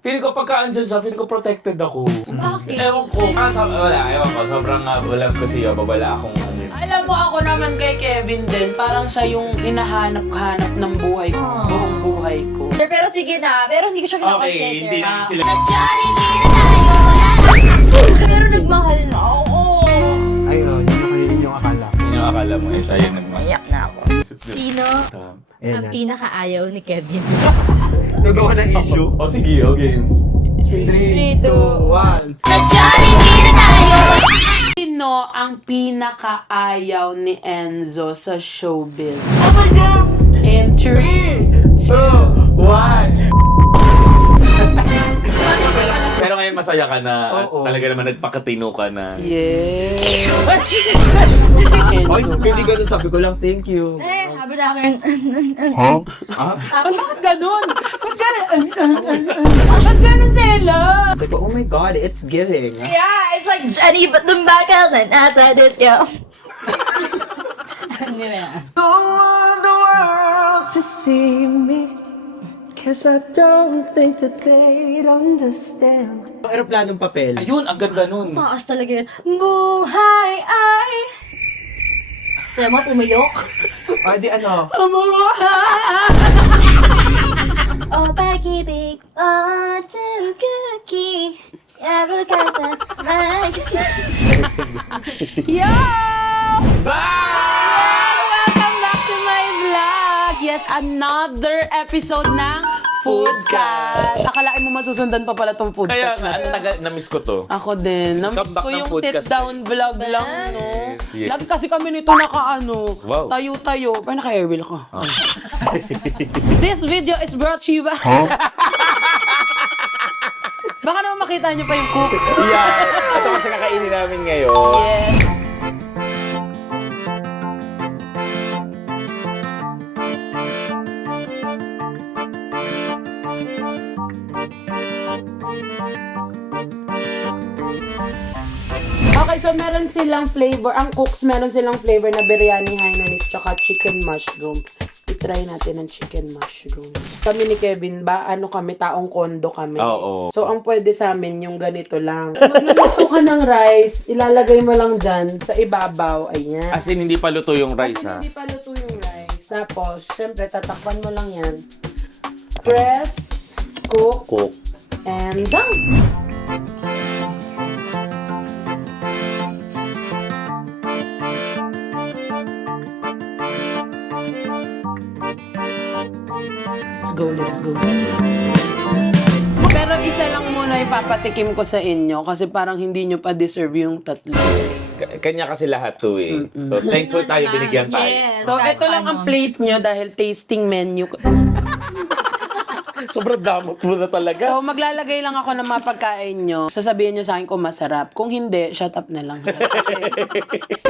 Feeling ko pagka andyan siya, feeling ko protected ako. Bakit? Ewan ko. Ewan ko. Sobrang love ko siya. Babala akong ano. Alam mo, ako naman kay Kevin din, parang siya yung hinahanap-hanap ng buhay ko, buong buhay ko. Pero sige na, pero hindi ko siya Okay, kinakonsider. hindi sila. Pero nagmahal na ako. Ayun, yun yung akala. Yun yung akala mo, isa yun nagmahal. Naiyak na ako. Sino Ayan ang na. pinakaayaw ni Kevin? Nagawa ng issue. O sige, okay. 3, 2, 1. Sino ang pinakaayaw ni Enzo sa showbiz? Oh my God! In 3, 2, 1. Pero ngayon masaya ka na. Oo. Talaga naman nagpakatino ka na. yes! Ay, hindi ganun. Sabi ko lang, thank you. Sabi na akin. Huh? Bakit ganun? Bakit ganun sila? Sabi ko, oh my God, it's giving. Yeah, it's like Jenny, but the back out and outside this girl. Don't want the world to see me, 'cause I don't think that they'd understand. Aeroplanong papel. Ayun, ang ganda nun. Taas talaga yun. Buhay ay... Alam mo, pumiyok. O, di ano? Oh, pag-ibig, 어떤 cookie. 야구가사, Yo! Welcome back to my vlog! Yes, another episode ng Foodcast. Akalain mo masusundan pa pala tong Kaya Foodcast nga, na ang to. tagal, na-miss ko to. Ako din. Namiss Comeback ko ng yung Foodcast sit-down vlog lang, no? Yes, yes. Lagi kasi kami nito naka-ano, Wow. tayo-tayo. Pero naka-airwheel ko. This video is brought to you by... Baka naman makita niyo pa yung cooks. Yeah. Ito kasi kakainin namin ngayon. Yes. Okay, so meron silang flavor. Ang cooks, meron silang flavor na biryani Hainanese tsaka chicken mushroom. I-try natin ang chicken mushroom. Kami ni Kevin ba, ano kami, taong kondo kami. Oo. So, ang pwede sa amin, yung ganito lang. Magluluto ka ng rice, ilalagay mo lang dyan sa ibabaw. Ayan. As in, hindi pa luto yung rice, Kasi ha? hindi pa luto yung rice. Tapos, syempre, tatakpan mo lang yan. Press, cook, Cook. and done. Let's go. Pero isa lang muna ipapatikim ko sa inyo kasi parang hindi nyo pa deserve yung tatlo. Kanya kasi lahat to eh. So, thankful tayo, binigyan tayo. Yes. So, kahit ito lang ang paano. plate nyo dahil tasting menu. Sobrang damot mo na talaga. So, maglalagay lang ako ng mga pagkain nyo. Sasabihin nyo sa akin kung masarap. Kung hindi, shut up na lang.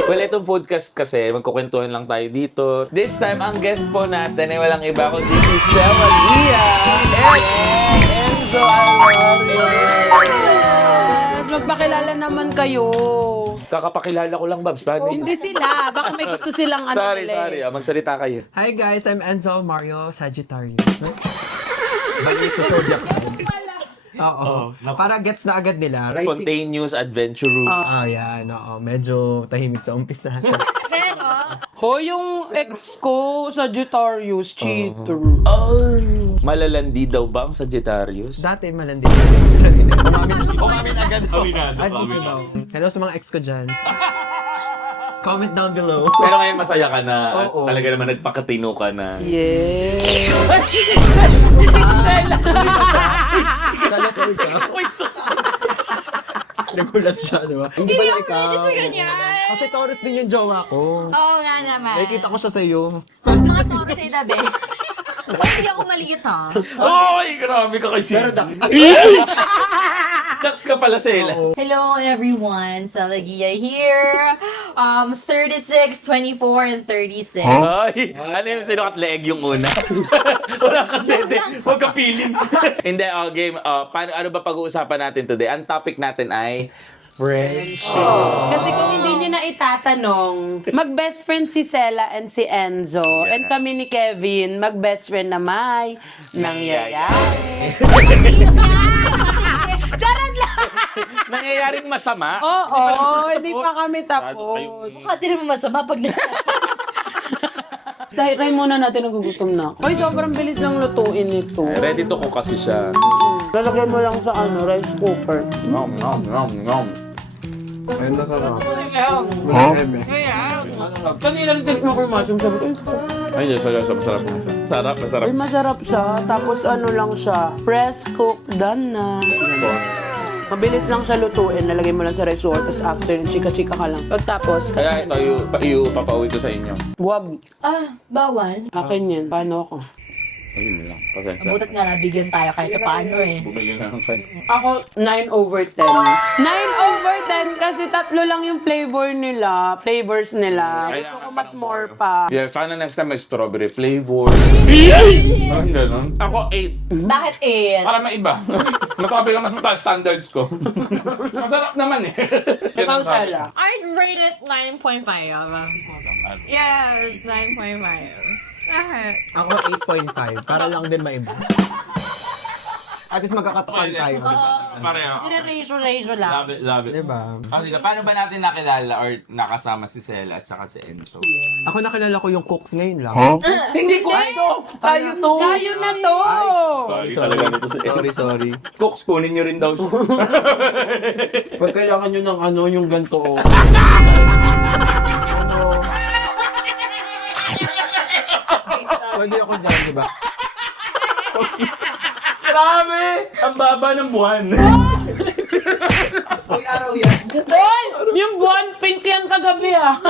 Well, itong foodcast kasi, magkukwentuhan lang tayo dito. This time, ang guest po natin ay walang iba kundi si Selma Lia and Enzo Arroyo. Yes, magpakilala naman kayo. Kakapakilala ko lang, Babs. Paano? Hindi sila. Baka may gusto silang ano Sorry. Magsalita kayo. Hi guys, I'm Enzo Mario Sagittarius. Bali sa zodiac signs. Oo. Para gets na agad nila. Right? Spontaneous adventure rooms. Yan. Oo. Medyo tahimik sa umpisa. Pero, Ho, yung ex ko, Sagittarius, cheater. Malalandi daw ba ang Sagittarius? Dati malandi. Umamin agad. Hello sa mga ex ko dyan. Comment down below. Pero ngayon masaya ka na. Oo. Talaga naman nagpakatino ka na. Yes. Kalat ulit ka. Wait, sus! Nagulat siya, di ba? hindi pala ako ready sa ganyan. Kasi Taurus din yung jowa ko. Oo nga naman. Nakikita ko siya sa'yo. Mga Taurus ay the best. Hindi ako maliit ha. Ay, grabe ka kay Pero Sina. Dax ka pala, Sela. Hello everyone, Salagia here. 36, 24, and 36. Ay, ano yung sinukat leeg yung una? Wala kang dede. Huwag ka piling. Hindi, game. Ano ba pag-uusapan natin today? Ang topic natin ay friendship. Kasi kung hindi nyo na itatanong, mag-best friend si Sela and si Enzo. Yeah. And kami ni Kevin, mag-best friend na may nangyayari. rin masama. Oo, hindi pa kami tapos. Mukha din naman masama pag Try muna natin, nagugutom na ako. Ay, sobrang bilis lang lutuin ito. Ready to cook kasi siya. Lalagyan mo lang sa rice cooker. Nom, nom, nom, nom. Ayun na sarap. Kanina tikman ko yung mushroom, sabi ko, Ay, sarap. Sarap, masarap. ay masarap siya. Tapos ano lang siya, press, cook, done na. Mabilis lang siya lutuin, nalagay mo lang sa rice cooker, tapos after, chika-chika ka lang. Pagtapos, Kaya ito, papauwi ko sa inyo. wag, bawal. akin yan. Paano ako? Ayun lang, pasensya. Butat nga nabigyan tayo kahit paano eh. Bumigyan na lang kayo. Ako, 9/10. 9/10 kasi tatlo lang yung flavors nila. Kaya Gusto ko nga, mas parang more more. pa. Yeah, sana next time may strawberry flavor. Parang ganun. Ako 8. Bakit eh? Para maiba. Mas sabi lang mas mataas standards ko. Masarap naman eh. Ikaw, ang sabi. Sala. I'd rate it 9.5. Yes, 9.5. Ako 8.5. Para lang din maiba. At least magkakatapan tayo. Pareho. Ratio lang. Love it, love it. Diba? Kasi paano ba natin nakilala or nakasama si Sela at saka si Enzo? Ako nakilala ko yung cooks ngayon lang. Hindi ko ito! Tayo to! Tayo na to! Sorry talaga nito si Enzo. Sorry. Cooks, kunin nyo rin daw siya. Pag kailangan nyo ng yung ganito. Pwede ako dyan, diba? Grabe! Ang baba ng buwan. Pag araw yan. Hoy! Yung buwan pink yan kagabi ah.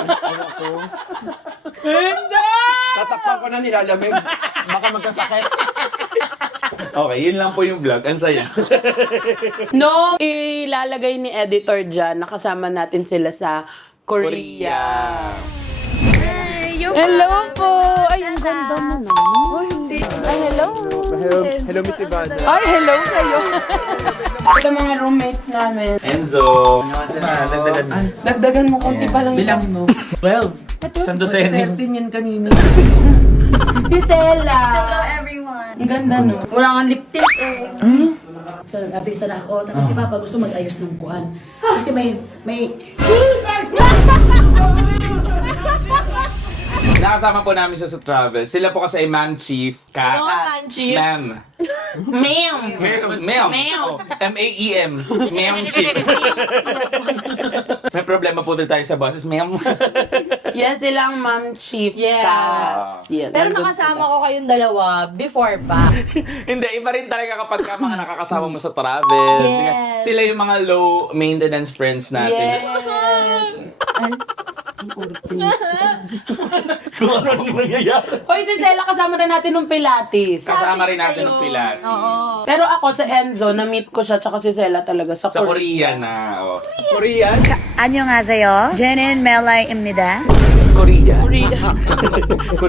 Hindi! Tatakpan ko na nilalamig. Baka magkasakit. Okay, yun lang po yung vlog. Ang saya. No, ilalagay ni editor dyan, nakasama natin sila sa Korea. Hello po! Ay, ang ganda mo na. Ay, hello! Hello, Miss Ibada. Ay, hello kayo! Ito mga roommates namin. Enzo. Dagdagan mo konti pa lang. Bilang no. 12. Sando sa 13 yan kanina. Si Sela. Hello everyone. Ang ganda no. Wala kang lip tint eh. So, artista na ako. Tapos si Papa gusto mag-ayos ng kuan. Kasi may Nakasama po namin siya sa travel. Sila po kasi ay Ma'am Chief. Ano nga, Ma'am Chief? Ma'am. Ma'am. Ma'am. M-A-E-M. Ma'am Chief. May problema po din tayo sa boses. Ma'am. Yes, silang Ma'am Chief. Yes. Cast. Yeah, Pero nandun nakasama sila. ko kayong dalawa before pa. Hindi, iba rin talaga kapag ka mga nakakasama mo sa travel. Yes. Sila yung mga low maintenance friends natin. Yes. Kung ano yung nangyayari. Hoy, si Sela kasama na natin nung Pilates. Kasama Sabi rin ko natin sa'yo. ng Pilates. Oo. Pero ako sa Enzo, na-meet ko siya tsaka si Sela talaga sa Sa Korea na. Oh. Korean? 안녕하세요. 저는 멜라입니다. Korea. Korea.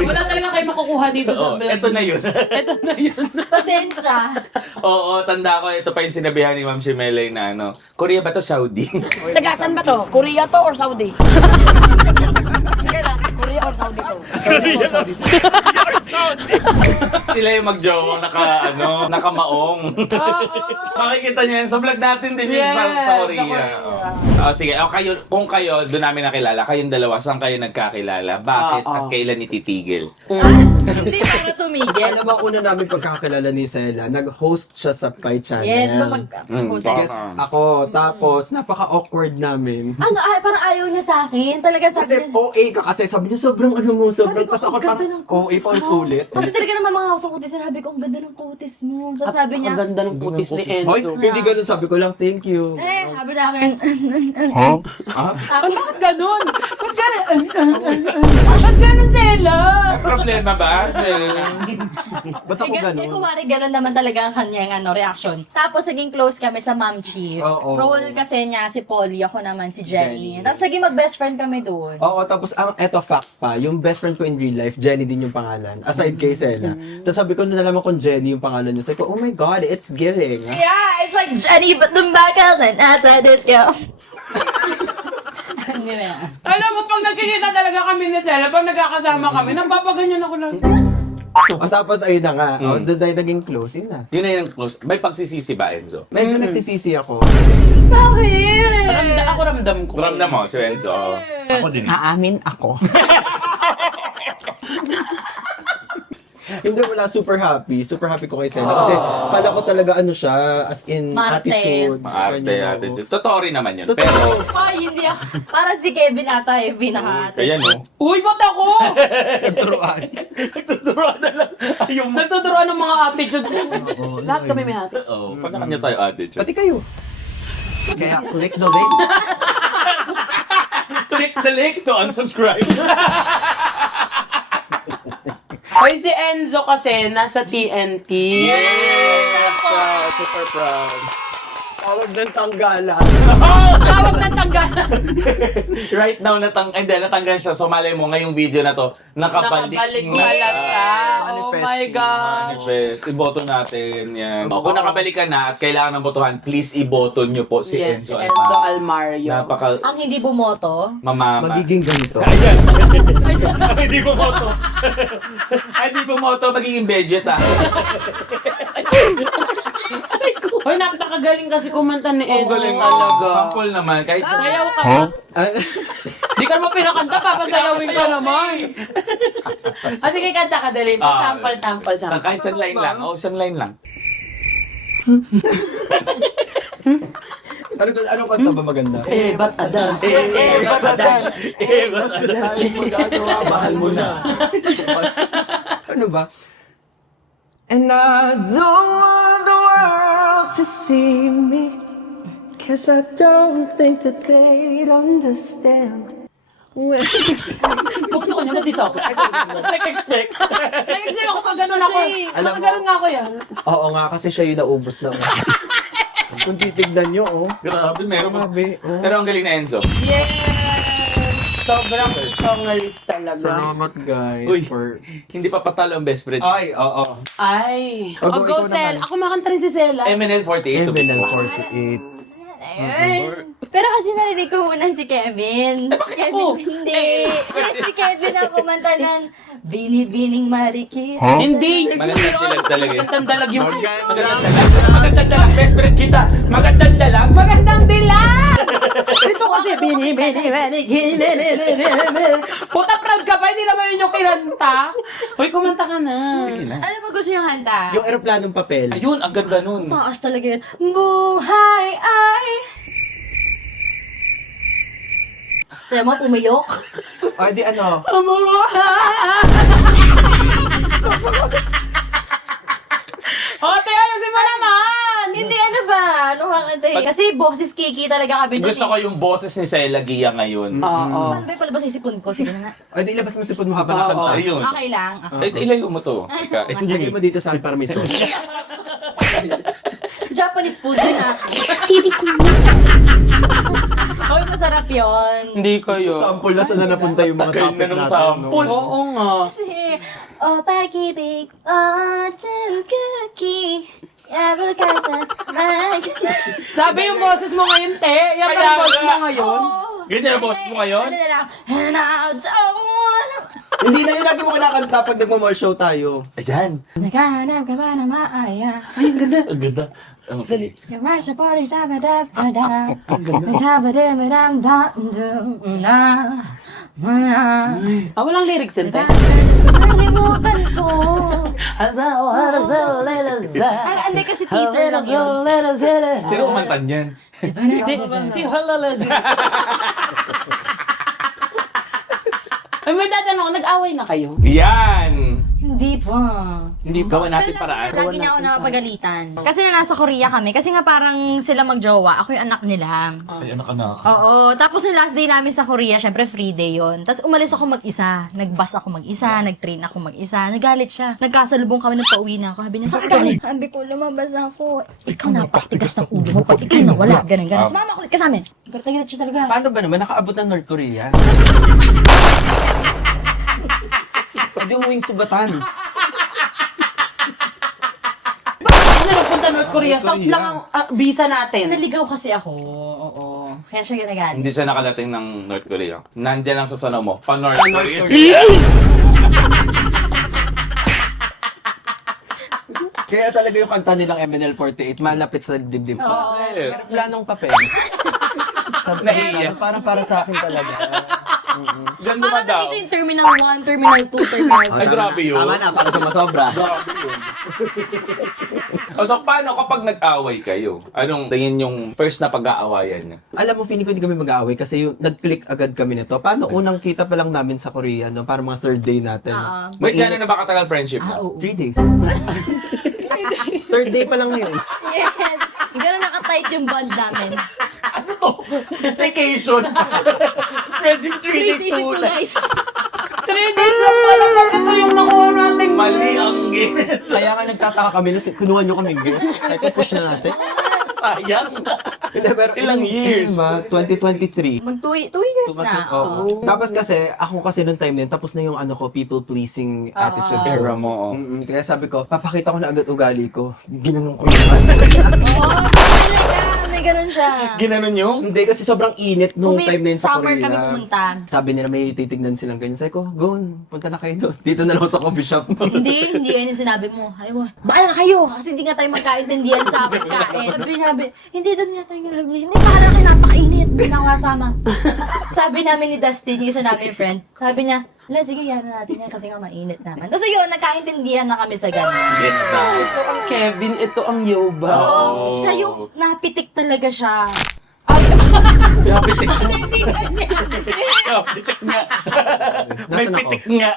Wala talaga kayo makukuha dito sa Oo, eto na yun. Ito na yun. Pasensya. Oo, tanda ko. Ito pa yung sinabihan ni Ma'am Shimelay na ano. Korea ba to? Saudi? Tagasan ba to? Korea to or Saudi? Sige lang, Korea or Saudi to? Sila yung mag-jowa nakamaong. Makikita niyo yan sa vlog natin din yung sa Korea. Sige, kung kayo, doon namin nakilala, kayong dalawa, saan kayo nagkakilala? Bakit at kailan ititigil? Hindi para tumigil. Alam mo, una namin pagkakilala ni Sela, nag-host siya sa Pi Channel. Yes, ba mag-host Guest ako, tapos napaka-awkward namin. Ano, parang ayaw niya sa akin. Talaga sabi Kasi niya. OA ka kasi, sabi niya sobrang ano mo, sobrang, Sabi ko, tas ako ang ganda parang ng kutis OA pa mo. ulit. Kasi talaga naman mga sa kutis, sabi ko, ang ganda ng kutis mo. Tapos sabi niya, Ang ganda ng putis ni Enzo. Hoy, hindi ganun, sabi ko lang, thank you. sabi na akin, Ah, Bakit ganun? Ba't ganun? Ba't ganun, Sela? May problema ba? ba't ako ganun? kumari ganun naman talaga ang kanyang reaction. Tapos naging close kami sa Ma'am Chief. Oo. Role kasi niya si Polly, ako naman si Jenny. Jenny. Tapos naging mag-best friend kami doon. Oo, tapos ang eto fact pa, yung best friend ko in real life, Jenny din yung pangalan. Aside kay Sela. Tapos sabi ko, nalaman kong Jenny yung pangalan niya. Sabi ko, oh my God, it's giving. Yeah, it's like Jenny, but the back and outside this girl. Hindi na yan. Alam mo, pag nagkikita talaga kami ni Sela, pag nagkakasama kami, napapaganyan ako lang. O tapos ayun na nga. O, doon tayo naging close. Yun na. Yun na yung close. May pagsisisi ba, Enzo? Medyo nagsisisi ako. Bakit? Ako ramdam ko. Ramdam mo, si Enzo. Ako din. Aamin ako. Hindi, wala super happy. Super happy ko kay Sena. Kasi kala ko talaga ano siya, as in Marte. attitude. Maarte, Ganyan, ate. oo. Totoo rin naman yun. Totoo. Pero, Ay, hindi ako. Para si Kevin ata yung pinaka-ate. ayan o. Uy, ba't ako? Nagturuan. Nagtuturuan na lang. Ayaw mo. Nagtuturuan ng mga attitude. Lahat kami may attitude. Oo, pagkakanya tayo attitude. Pati kayo. Kaya click the link. Click the link to unsubscribe. Hoy, si Enzo kasi nasa TNT. Yes! Proud, super proud. Tawag ng tanggalan. Tawag ng tanggalan. Right now, natanggal siya. So, malay mo, ngayong video na to, nakabalik Nakabalik na pala siya. Oh Manifesting. my God. Manifest. Iboto natin yan. Kung nakabalik ka na at kailangan ng botohan, please iboto nyo po si Yes, si Enzo Enzo Almario. Almario. Napaka Ang hindi bumoto, mamama. Magiging ganito. Ayan. Hindi bumoto. Ay, hindi bumoto. Magiging budget ah. Hoy, napakagaling kasi kumanta ni Ang Enzo. galing talaga. Sample naman. Kahit sa... Sayaw ka. Ah, Di ka naman pinakanta, papasayawin ka naman. Sige, kanta ka dali. Sample. Kahit isang line lang. Oh, isang line lang. anong kanta ba maganda? Ba't adan? Batadan! Batadan! Dahil magagawa, mahal mo na. Ano ba? And I don't want the world to see me, 'cause I don't think that they'd understand. Gusto ko niya, mag-dis ako. Nag-expect. Nag-expect ako pag ganun ako. Alam Pag mo- ganun nga ako yan. Oo nga, kasi siya yung naubos lang. Kung titignan nyo, oh. Grabe, meron mas... Grabe, oh. Pero ang galing na Enzo. yes! Sobrang songalis talaga. Salamat, guys, Uy. for... Hindi pa patalo ang best friend. Ay, oo. Ay. O, go, Go, ikaw Sel. naman. Ako makanta rin si Sela. MNL48. MNL 48. Ayun. Pero kasi narinig ko muna si Kevin. bakit Kevin, ako? hindi. Yes, si Kevin ang kumanta ng Bini-bining marikit. Hindi. Magandang dilag talaga. Magandang dalag yung... Magandang dalag. Best friend kita. Magandang dalag. Magandang dilag! Ito kasi bini. Puta, proud ka ba? Hindi naman yun yung kinanta. Hoy, kumanta ka na. Sige na. Ano ba gusto niyong hanta? Yung aeroplanong papel. Ayun, ang ganda nun. Taas talaga yun. Buhay ay... Kaya mo, pumiyok. O, di ano? Ote, ayusin mo naman! Hindi, ano ba? Ano kakanta eh? Kasi boses Kiki talaga kami dun Gusto ko yung boses ni Sela Gia ngayon. Oo. Paano ba yung palabas isipon ko? Sige na nga. O, di ilabas mo sipon mo habang nakanta. Ayun. Okay lang. Okay. Ilayo mo to. Ika, Hindi mo dito sa akin para may sauce. Japanese food din ah. Hoy, masarap yun. Hindi kayo. Sample na saan na napunta yung mga Tagal topic na nung natin. sample. no? Oo nga. Kasi, pag-ibig, cookie, yabukasan, Sabi yung boses mo ngayon, te. Yan Kaya ang boses mo nga. ngayon. Ganyan ang boses mo ngayon? Ano na lang, and I don't wanna... Hindi na yun lagi mo kinakanta pag nagmamall show tayo. Ayan. Naghahanap ka ba na maaya? Ay, ang ganda. Ang ganda. Ang sige. Yung masya po rin siya madafada. Naghabadimadam-da-dum-na. Walang lyrics yun, te. Nalimutan ko. Hindi kasi teaser lang yun. Sino kumanta niyan? Si Halala. Ay, may tatanong, nag-away na kayo? Yan! Hindi pa. Hindi gawa natin paraan. Lagi niya ako napapagalitan. Kasi na nasa Korea kami, kasi nga parang sila magjowa, ako yung anak nila. Ay, anak-anak. Oo. Tapos yung last day namin sa Korea, syempre free day yon. Tapos umalis ako mag-isa. Nag-bus ako mag-isa, nag-train ako mag-isa. Nagalit siya. Nagkasalubong kami, nagpauwi na ako. Sabi niya, saan ka galing? Sabi ko, lumabas ako. Ikaw napakatigas ng ulo mo. Pag ikaw nawala, ganun. Sumama kulit ka sa amin. Galit siya talaga. Paano ba naman? Nakaabot ng North Korea? Pwede mo yung sugatan. Kasi nagpunta North Korea, south lang ang visa natin. Naligaw kasi ako. Oo. Kaya siya ginagalit. Hindi siya nakalating ng North Korea. Nandyan lang sa sanaw mo. Pa-North Korea. Kaya talaga yung kanta nilang MNL48, malapit sa dibdib ko. Pero planong papel. Sabi Nahiya. parang para sa akin talaga. Diyan Parang lumadaw. nandito yung Terminal 1, Terminal 2, Terminal 3. Ay, grabe yun. Tama na, para sa masobra. Grabe yun. So, paano kapag nag-away kayo? Anong tingin yung first na pag-aawayan niya? Alam mo, feeling ko hindi kami mag-aaway kasi yung nag-click agad kami nito. Paano unang kita pa lang namin sa Korea, no? Parang mga third day natin. Wait, gano'n na ba katagal friendship? 3 days. Third day pa lang yun. Yes! Gano'n nakatight yung bond namin. Staycation. Friendship 3 3 days, days and 2 nights. 3 days lang pala pag ito yung nakuha nating Mali ang guess. Kaya nga nagtataka kami, kunuha nyo kami guest. Kahit push na natin. Sayang. Hindi, pero Ilang years? Ba? 2023. Mag 2 years na. Oo. Tapos kasi, ako kasi nung time na yun, tapos na yung ano ko, people-pleasing attitude. Era mo. Kaya sabi ko, papakita ko na agad ugali ko. Ginanong ko yun. Oo, talaga. May ganun siya. Ginanon yung? Hindi, kasi sobrang init nung Kung may time na yun sa summer Korea. kami pumunta. Sabi nila may titignan silang ganyan. Sabi ko, Gon, punta na kayo doon. Dito na lang sa coffee shop. Hindi yan yung sinabi mo. Ayaw mo, baka na kayo. Kasi hindi nga tayo magkaintindihan sa pagkain. Sabi, hindi doon nga tayo nalabli. Hindi, baka na kayo napakainit. Hindi na ako kasama. Sabi namin ni Dustin, yung isa namin friend, sabi niya, ala, sige, yan na natin yan kasi nga mainit naman. Tapos yun, nagkaintindihan na kami sa gano'n. Gets na. Ito ang Kevin, ito ang Yoba. Oo, siya yung napitik talaga siya. Napitik Napitik nga. May Nasaan ako? pitik nga.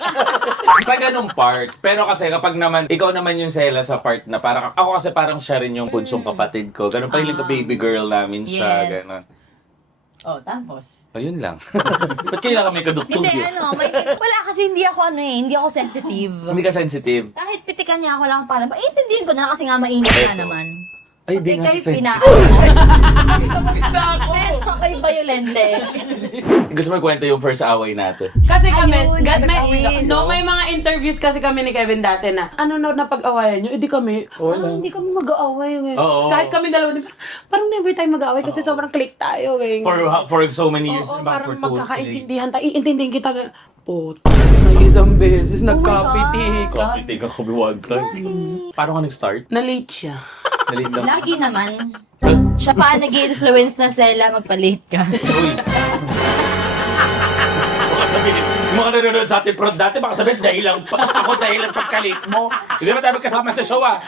Sa ganung part. Pero kasi kapag naman, ikaw naman yung sela sa part na parang, ako kasi parang siya rin yung punsong kapatid ko. Ganun pa yung baby girl namin siya. Yes. Ganun. Oh, tapos? Ayun lang. Ba't kailangan may kadugtog Hindi, yun? wala kasi hindi ako hindi ako sensitive. Hindi ka sensitive. Kahit pitikan niya ako lang parang, intindihin ko na kasi nga mainit na naman. Ay, di Kasi nga kayo siya sensitive. Isa ako. Pero kayo violente. Gusto mo kwento yung first away natin? Kasi kami, Ayun, may mga interviews kasi kami ni Kevin dati na, ano na napag-awayan nyo? Hindi kami, hindi kami mag-aaway. Oo. Kahit kami dalawa, parang never tayo mag-aaway kasi sobrang click tayo. For so many years Oo, na ba? parang For 2 magkakaintindihan tayo. Iintindihin kita. May isang beses, nagkapitik. Kapitig ako one time. Paano ka nag-start? Na-late siya. Nalit lang. Lagi naman. Siya pa nag-i-influence na Sela, magpa-late ka. Uy. Baka sabihin, yung mga nanonood sa ating prod dati, baka sabihin, ako dahilan pagka-late mo. Hindi ba tayo kasama sa show ah?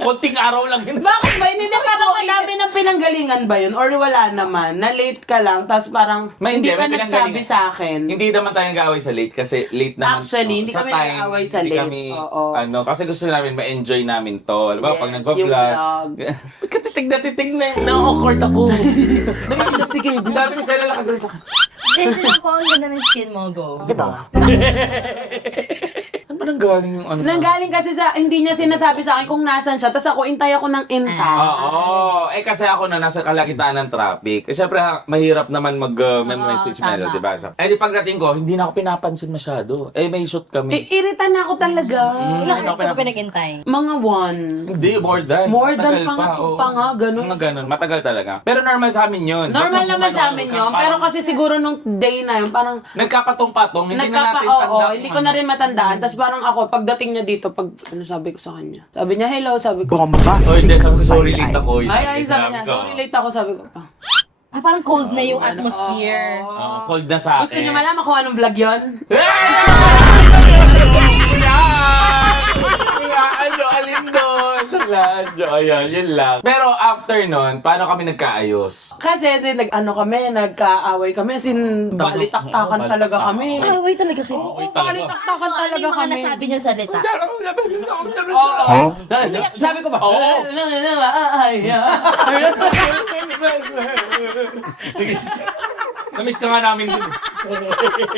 Konting araw lang yun. Bakit ba? Hindi parang madami ng pinanggalingan ba yun? Or wala naman? Na-late ka lang, tapos parang hindi ka may nagsabi pinanggalingan. sa akin. Hindi naman tayo nag-aaway sa late kasi late naman. Actually, hindi kami nag-aaway sa hindi late. Kami, Oo. kasi gusto namin ma-enjoy namin to. Alam ba, pag Yes, nag-vlog. yung vlog. Titig na na-awkward ako. Sige, Sabi ni Sela, nakagalit ako. Jensen ako, ang ganda ng skin mo, go. Diba? Saan ba nang galing yung ano? Nanggaling kasi sa, hindi niya sinasabi sa akin kung nasan siya. Tapos ako, intay ako ng inta. Oo. Kasi ako na nasa kalakitaan ng traffic. Siyempre, mahirap naman mag-message tama. mail, di ba? Di pagdating ko, hindi na ako pinapansin masyado. May shoot kami. Irita na ako talaga. Ilang years ko pinag-intay? Mga one. Hindi, more than. More than Matagal pa nga, ganun. Mga ganun. Matagal talaga. Pero normal sa amin yun. Normal Huwag naman kang sa amin yun. Pero kasi siguro nung day na yun, parang nagkapatong-patong, hindi na natin tanda. hindi ko na rin matandaan. Tapos parang ako, pagdating niya dito, ano sabi ko sa kanya? Sabi niya, hello, sabi ko. Oh, hindi, sabi ko, sorry late ako. Ay, sabi niya, sorry late ako, sabi ko. Parang cold na yung atmosphere. Cold na sa akin. Gusto niyo malaman kung anong vlog yun? Alin doon? Ayan, yun lang. Pero after nun, paano kami nagkaayos? Kasi nagkaaway kami, balitaktakan talaga kami. Wait talaga kayo. Balitaktakan Ano talaga yung mga kami. nasabi niyo salita? Sabi ko ba? Namiss ka nga namin dun.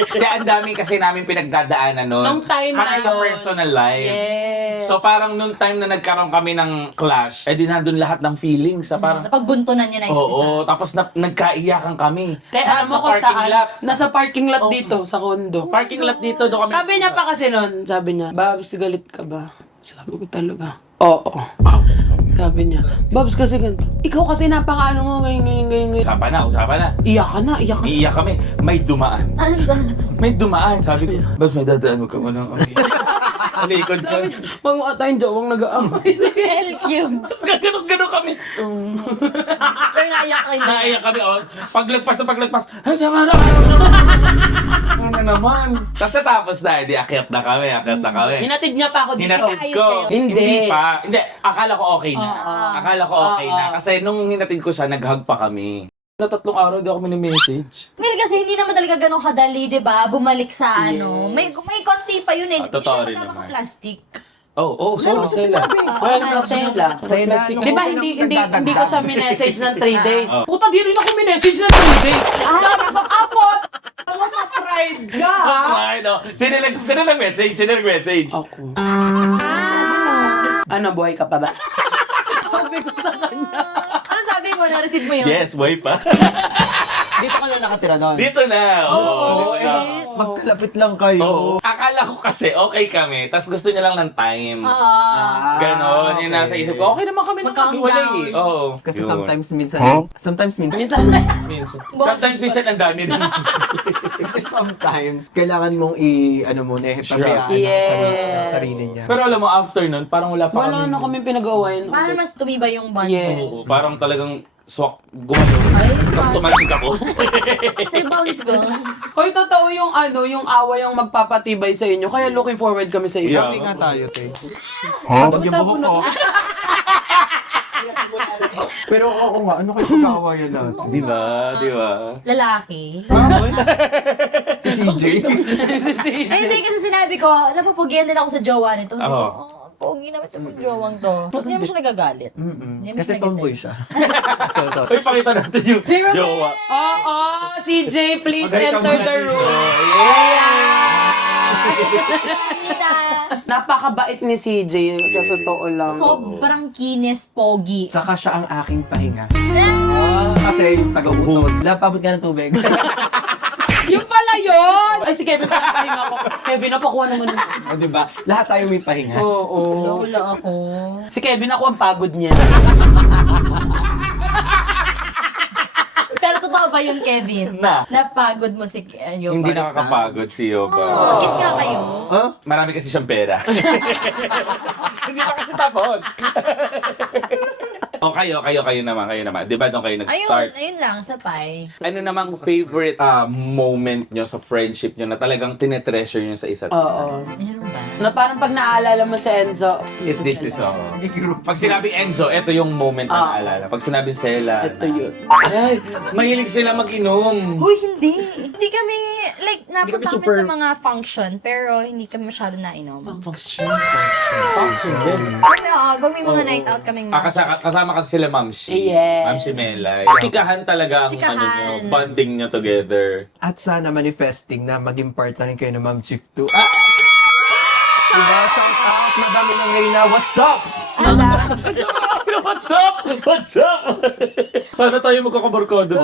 Kaya ang dami kasi namin pinagdadaanan nun. Nung time na Pati sa yun. personal lives. Yes. So parang nung time na nagkaroon kami ng clash, di nandun lahat ng feelings. Sa parang, Napagbuntunan niya na isa-isa. oo, tapos nagkaiyakan kami. Kaya alam mo kung parking saan? lot. Nasa parking lot dito, sa condo. Parking lot dito, doon kami. Sabi niya pa kasi nun, sabi niya, Babs, galit ka ba? Sabi ko talaga, oo. Sabi niya, Babs kasi ganito. Ikaw kasi napakaano mo, ganyan. Usapan na. Iyak ka na, iyak ka. Iiyak kami. May dumaan. Ano sa... May dumaan. Sabi ko, Bas, may dadaan mo ka mo ng Likod ko. Pag mukha tayong jowang nag-aamay sa'yo. LQ. Tapos gano'n kami. Pero naiyak kayo. Naiyak kami. Oh. Paglagpas na paglagpas. Ay, sama na. Ano na naman. Tapos na, di akyat na kami. Hinatid niya pa ako dito. Hinatid Ayos ko. kayo. Hindi. pa. Hindi. Akala ko okay na. Akala ko okay na. Kasi nung hinatid ko siya, nag-hug pa kami. Na 3 araw di ako mini-message. Well, kasi hindi naman talaga ganun kadali, di ba? Bumalik sa ano. May konti pa yun eh. Totoo rin naman. Plastic. Sorry sila. Well, Marcela. Sela, Di ba hindi ko siya minessage ng 3 days? Oh. Puta, di rin ako minessage ng 3 days. Sabi ko, apot! What a pride ka, ha? Ay, no. Sino nag-message? Ako. Ano, buhay ka pa ba? Sabi ko sa kanya. Ano sabi mo? Na-receive mo yun? Yes, boy pa. Dito ka na nakatira doon. Dito na. Oo. Magkalapit lang kayo. Oo. Akala ko kasi okay kami, tapos gusto niya lang ng time. Ganon. Yung nasa isip ko, okay naman kami nakakiwalay eh. Oo. Kasi Yun. sometimes minsan. Minsan. Sometimes ang dami din. Sometimes, kailangan mong ipabayaan Yes. ng sarili niya. Pero alam mo, after nun, parang wala pa Wala na kami pinag-awayan. Para mas tumibay yung bond Yes. mo. Oo, parang talagang swak gumano. Ay, Tapos tumansik ako. Ay, bounce ko. Hoy, totoo yung yung away yung magpapatibay sa inyo. Kaya looking forward kami sa inyo. Yeah. Happy nga tayo, te. Huwag yung buhok ko. Pero oo nga, ano kayo pag-aawayan natin? Di ba? Lalaki. Si CJ? Ay, hindi kasi sinabi ko, napapugian din ako sa jowa nito. Hindi Oo. ko, pogi naman sa jowang to. Hindi naman siya nagagalit. Hindi naman Kasi siya tomboy nagagalit. siya. So, Uy, pakita natin yung Pero jowa. Oo, CJ, please Magaling ka enter muna the dito. room. Isa, Napakabait ni CJ, sa totoo lang. sobrang kinis, pogi. Tsaka siya ang aking pahinga. Kasi yung taga-utos. Lapabot ka ng tubig. Yung pala yun! Ay, si Kevin, papahinga ko. Kevin, napakuha naman. O, diba? Lahat tayo may pahinga. Oo. Wala ako. Si Kevin, ako ang pagod niya. Pero totoo ba yun, Kevin? Na. Napagod mo si Yoba? Hindi nakakapagod si Yoba. Kiss nga kayo. Huh? Marami kasi siyang pera. Hindi pa kasi tapos. O kayo naman. Di ba doon kayo nag-start? Ayun lang, sapay. Ano namang favorite moment nyo sa friendship nyo na talagang tinetreasure nyo sa isa't isa? Oo. Meron ba? Na parang pag naaalala mo si Enzo, This is Pag sinabing Enzo, ito yung moment na naalala. Pag sinabing Sela, ito yun. ay, mahilig sila mag-inom. Uy, hindi. Hindi kami, like, napunta kami kami super- sa mga function, pero hindi kami masyado nainom. Function din. Pag may mga night out kaming Kasama kasi sila Ma'am Shi. Yes. Ma'am Shi Melay. Chikahan talaga ang Chikahan. ano nyo, bonding nyo together. At sana manifesting na maging part na rin kayo ng Ma'am Chief 2. Diba? Shout out, Madami ng Reyna. What's up? What's up? What's up? Sana tayo magkakabarkada.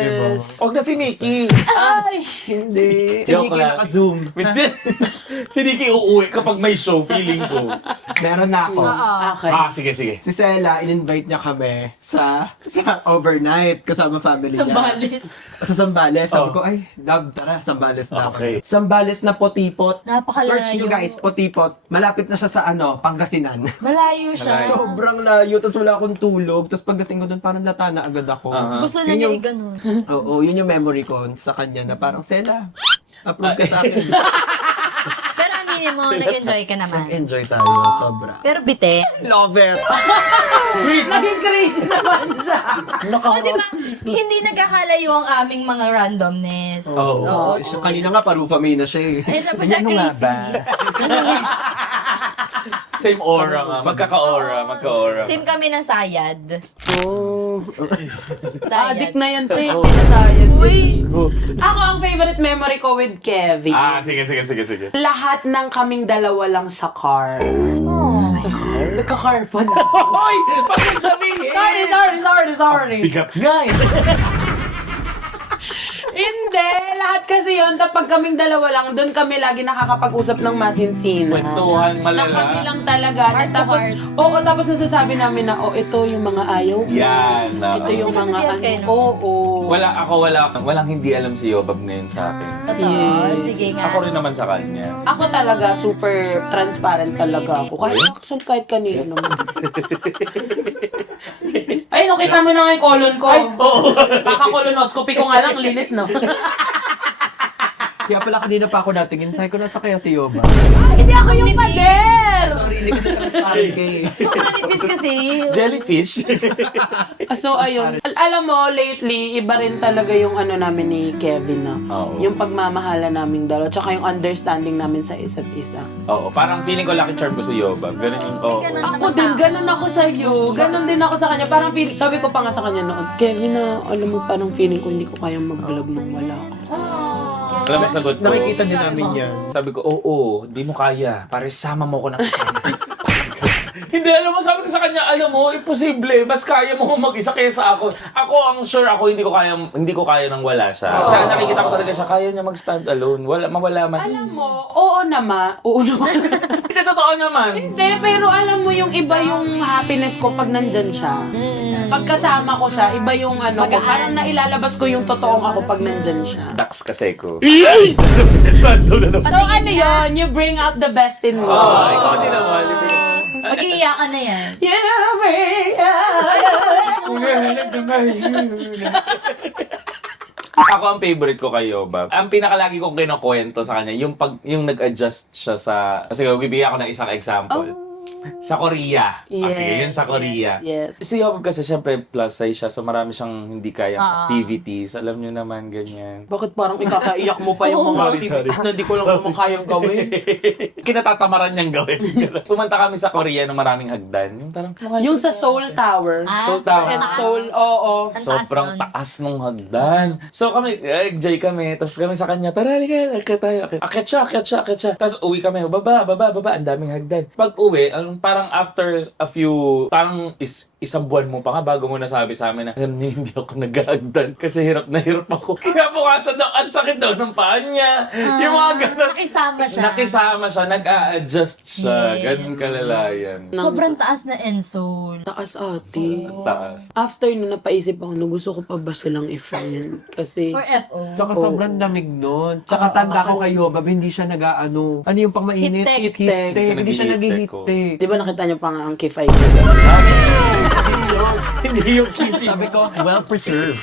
Yes. Huwag na si Nikki. Ay! Hindi. Si Joke Nikki lang. naka-zoom. Mister, si Nikki uuwi kapag may show, feeling ko. Meron na ako. Okay. Sige. Si Sela, in-invite niya kami sa overnight kasama family niya. Sambales. Sa Sambales. Sabi Oh. ko, ay, love, tara, Sambales na. Okay. Sambales na Potipot. Napakalayo. Search nyo guys, Potipot. Malapit na siya sa Pangasinan. Malayo siya. Malayo. Sobrang layo, tapos wala akong tulog. Tapos pagdating ko doon, parang natana agad ako. Gusto na Yun niya yung- ganun. Oo, yun yung memory ko sa kanya na parang, Sela, approve ka sa akin. Pero aminin mo, nag-enjoy ka naman. Enjoy tayo, sobra. Pero bite. Love it! Naging crazy naman siya. Oh, di ba? Hindi nagkakalayo ang aming mga randomness. Oo. Kanina nga, parufami na siya eh. Ay, sabi siya Ano nga crazy. ba? Same aura nga. Magkaka-aura. Same kami na sayad. Oh. Sayad. Addict na yan, te. Pinasayad. Uy! Ako, ang favorite memory ko with Kevin. Sige. Lahat ng kaming dalawa lang sa car. Oh. Nagka-car pa na. Hoy! Bakit sabihin? Sorry. Bigat nga eh. Hindi! Lahat kasi yun, kapag kaming dalawa lang, doon kami lagi nakakapag-usap ng masinsinan. Kwentuhan Na malala. kami lang talaga. Heart to tapos, heart. oo, tapos nasasabi namin na, ito yung mga ayaw ko. Yan. Ito yung mga Sasabihan ano. kayo, no? Oo. Walang hindi alam si Yobab ngayon sa akin. Totoo. Sige nga. Ako rin naman sa kanya. Ako talaga, super transparent talaga ako. Kahit kanino naman. Ay, nakita mo na nga yung colon ko. Ay, oo. Baka colonoscopy ko nga lang, linis, no? Kaya pala kanina pa ako natingin, sabi ko nasa kaya si Yoba. Hindi ako yung pader! Sorry, hindi kasi transparent kay. Sobrang nipis kasi. Jellyfish. So, ayun. Alam mo, lately, iba rin talaga yung ano namin ni Kevin, no? Oo. Yung pagmamahala naming dalawa, tsaka yung understanding namin sa isa't isa. Oo, parang feeling ko lucky charm ko sa Yobab. Ganun yung, oo. Ganun Ako din, ganun ako sa'yo. Ganun din ako sa kanya. Parang feeling, sabi ko pa nga sa kanya noon, Kevin, alam mo, parang feeling ko hindi ko kayang mag-vlog nung wala ako. Alam mo, sagot ko. Nakikita din namin yan. Sabi ko, oo, di mo kaya. Pare, sama mo ko ng kasama. Hindi, alam mo, sabi ko sa kanya, alam mo, imposible. Mas kaya mo mag-isa kaysa ako. Ako, ang sure ako, hindi ko kaya nang wala siya. Tsaka nakikita ko talaga siya, kaya niya mag-stand alone. Mawala man. Alam mo, oo naman. Hindi, totoo naman. Hindi, pero alam mo yung iba yung happiness ko pag nandyan siya. Pagkasama ko siya, iba yung ano ko. Parang nailalabas ko yung totoong ako pag nandyan siya. Dax kasi ko. So ano yun? You bring out the best in me. Oo, ikaw din naman. Mag-iiyakan na yan. You bring out Ako ang favorite ko kay Yobab. Ang pinakalagi kong kinukwento sa kanya, yung nag-adjust siya sa... Kasi bibigyan ako ng isang example. Sa Korea. Sige, yun sa Korea. Yes. Si Yobab kasi syempre plus size siya, so marami siyang hindi kayang activities. Alam nyo naman, ganyan. Bakit parang ikakaiyak mo pa yung mga activities na di ko lang naman kayang gawin? Kinatatamaran niyang gawin. Pumunta kami sa Korea ng maraming hagdan. Yung parang... Yung sa Seoul Tower. Seoul Tower. And Seoul, oo. Ang taas Sobrang nun. taas nung hagdan. So kami, enjoy kami. Tapos kami sa kanya, tara, halika tayo. Akit siya. Tapos uwi kami, baba. Ang daming hagdan. Pag uwi, parang after a few, parang isang buwan mo pa nga bago mo nasabi sa amin na, hindi ako nag-hagdan kasi hirap na hirap ako. Kaya bukasan daw, ang sakit daw ng paa niya. Yung mga ganun. Nakisama siya. Nag-a-adjust siya. Yes. Ganun kalalayan. Sobrang taas na Ensoul. Taas ate. Taas. After na napaisip ako, gusto ko pa ba silang i-friend? Kasi, Or FO. Tsaka sobrang lamig nun. Tsaka tanda ko kay Yobab, hindi siya nag-ano. Ano yung pang mainit? Heat tech. Hindi siya nag-heat tech. di ba nakita niyo pa nga ang Kifay? Hindi yung kitty. Sabi ko, well preserved.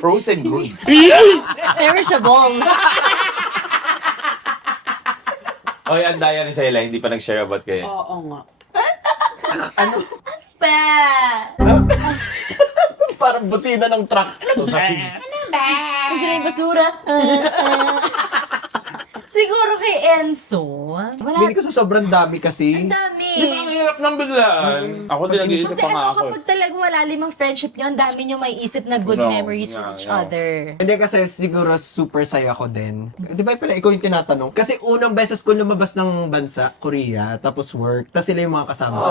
Frozen goods. Perishable. Oy, ang daya ni Sela, hindi pa nag-share about kayo. Oo nga. Pa! Parang busina ng truck. Nandiyan na yung basura. Siguro kay Enzo. Wala. Hindi ko sa sobrang dami kasi. Ang dami. Ang hirap ng biglaan. Ako din nag-iisip Kasi pa nga ano, ako. kapag talagang malalim ang friendship niyo, ang dami niyo may isip na good No, memories with each yeah. other. Hindi kasi siguro super saya ko din. Di ba pala ikaw yung tinatanong? Kasi unang beses ko lumabas ng bansa, Korea, tapos work, tapos sila yung mga kasama ko.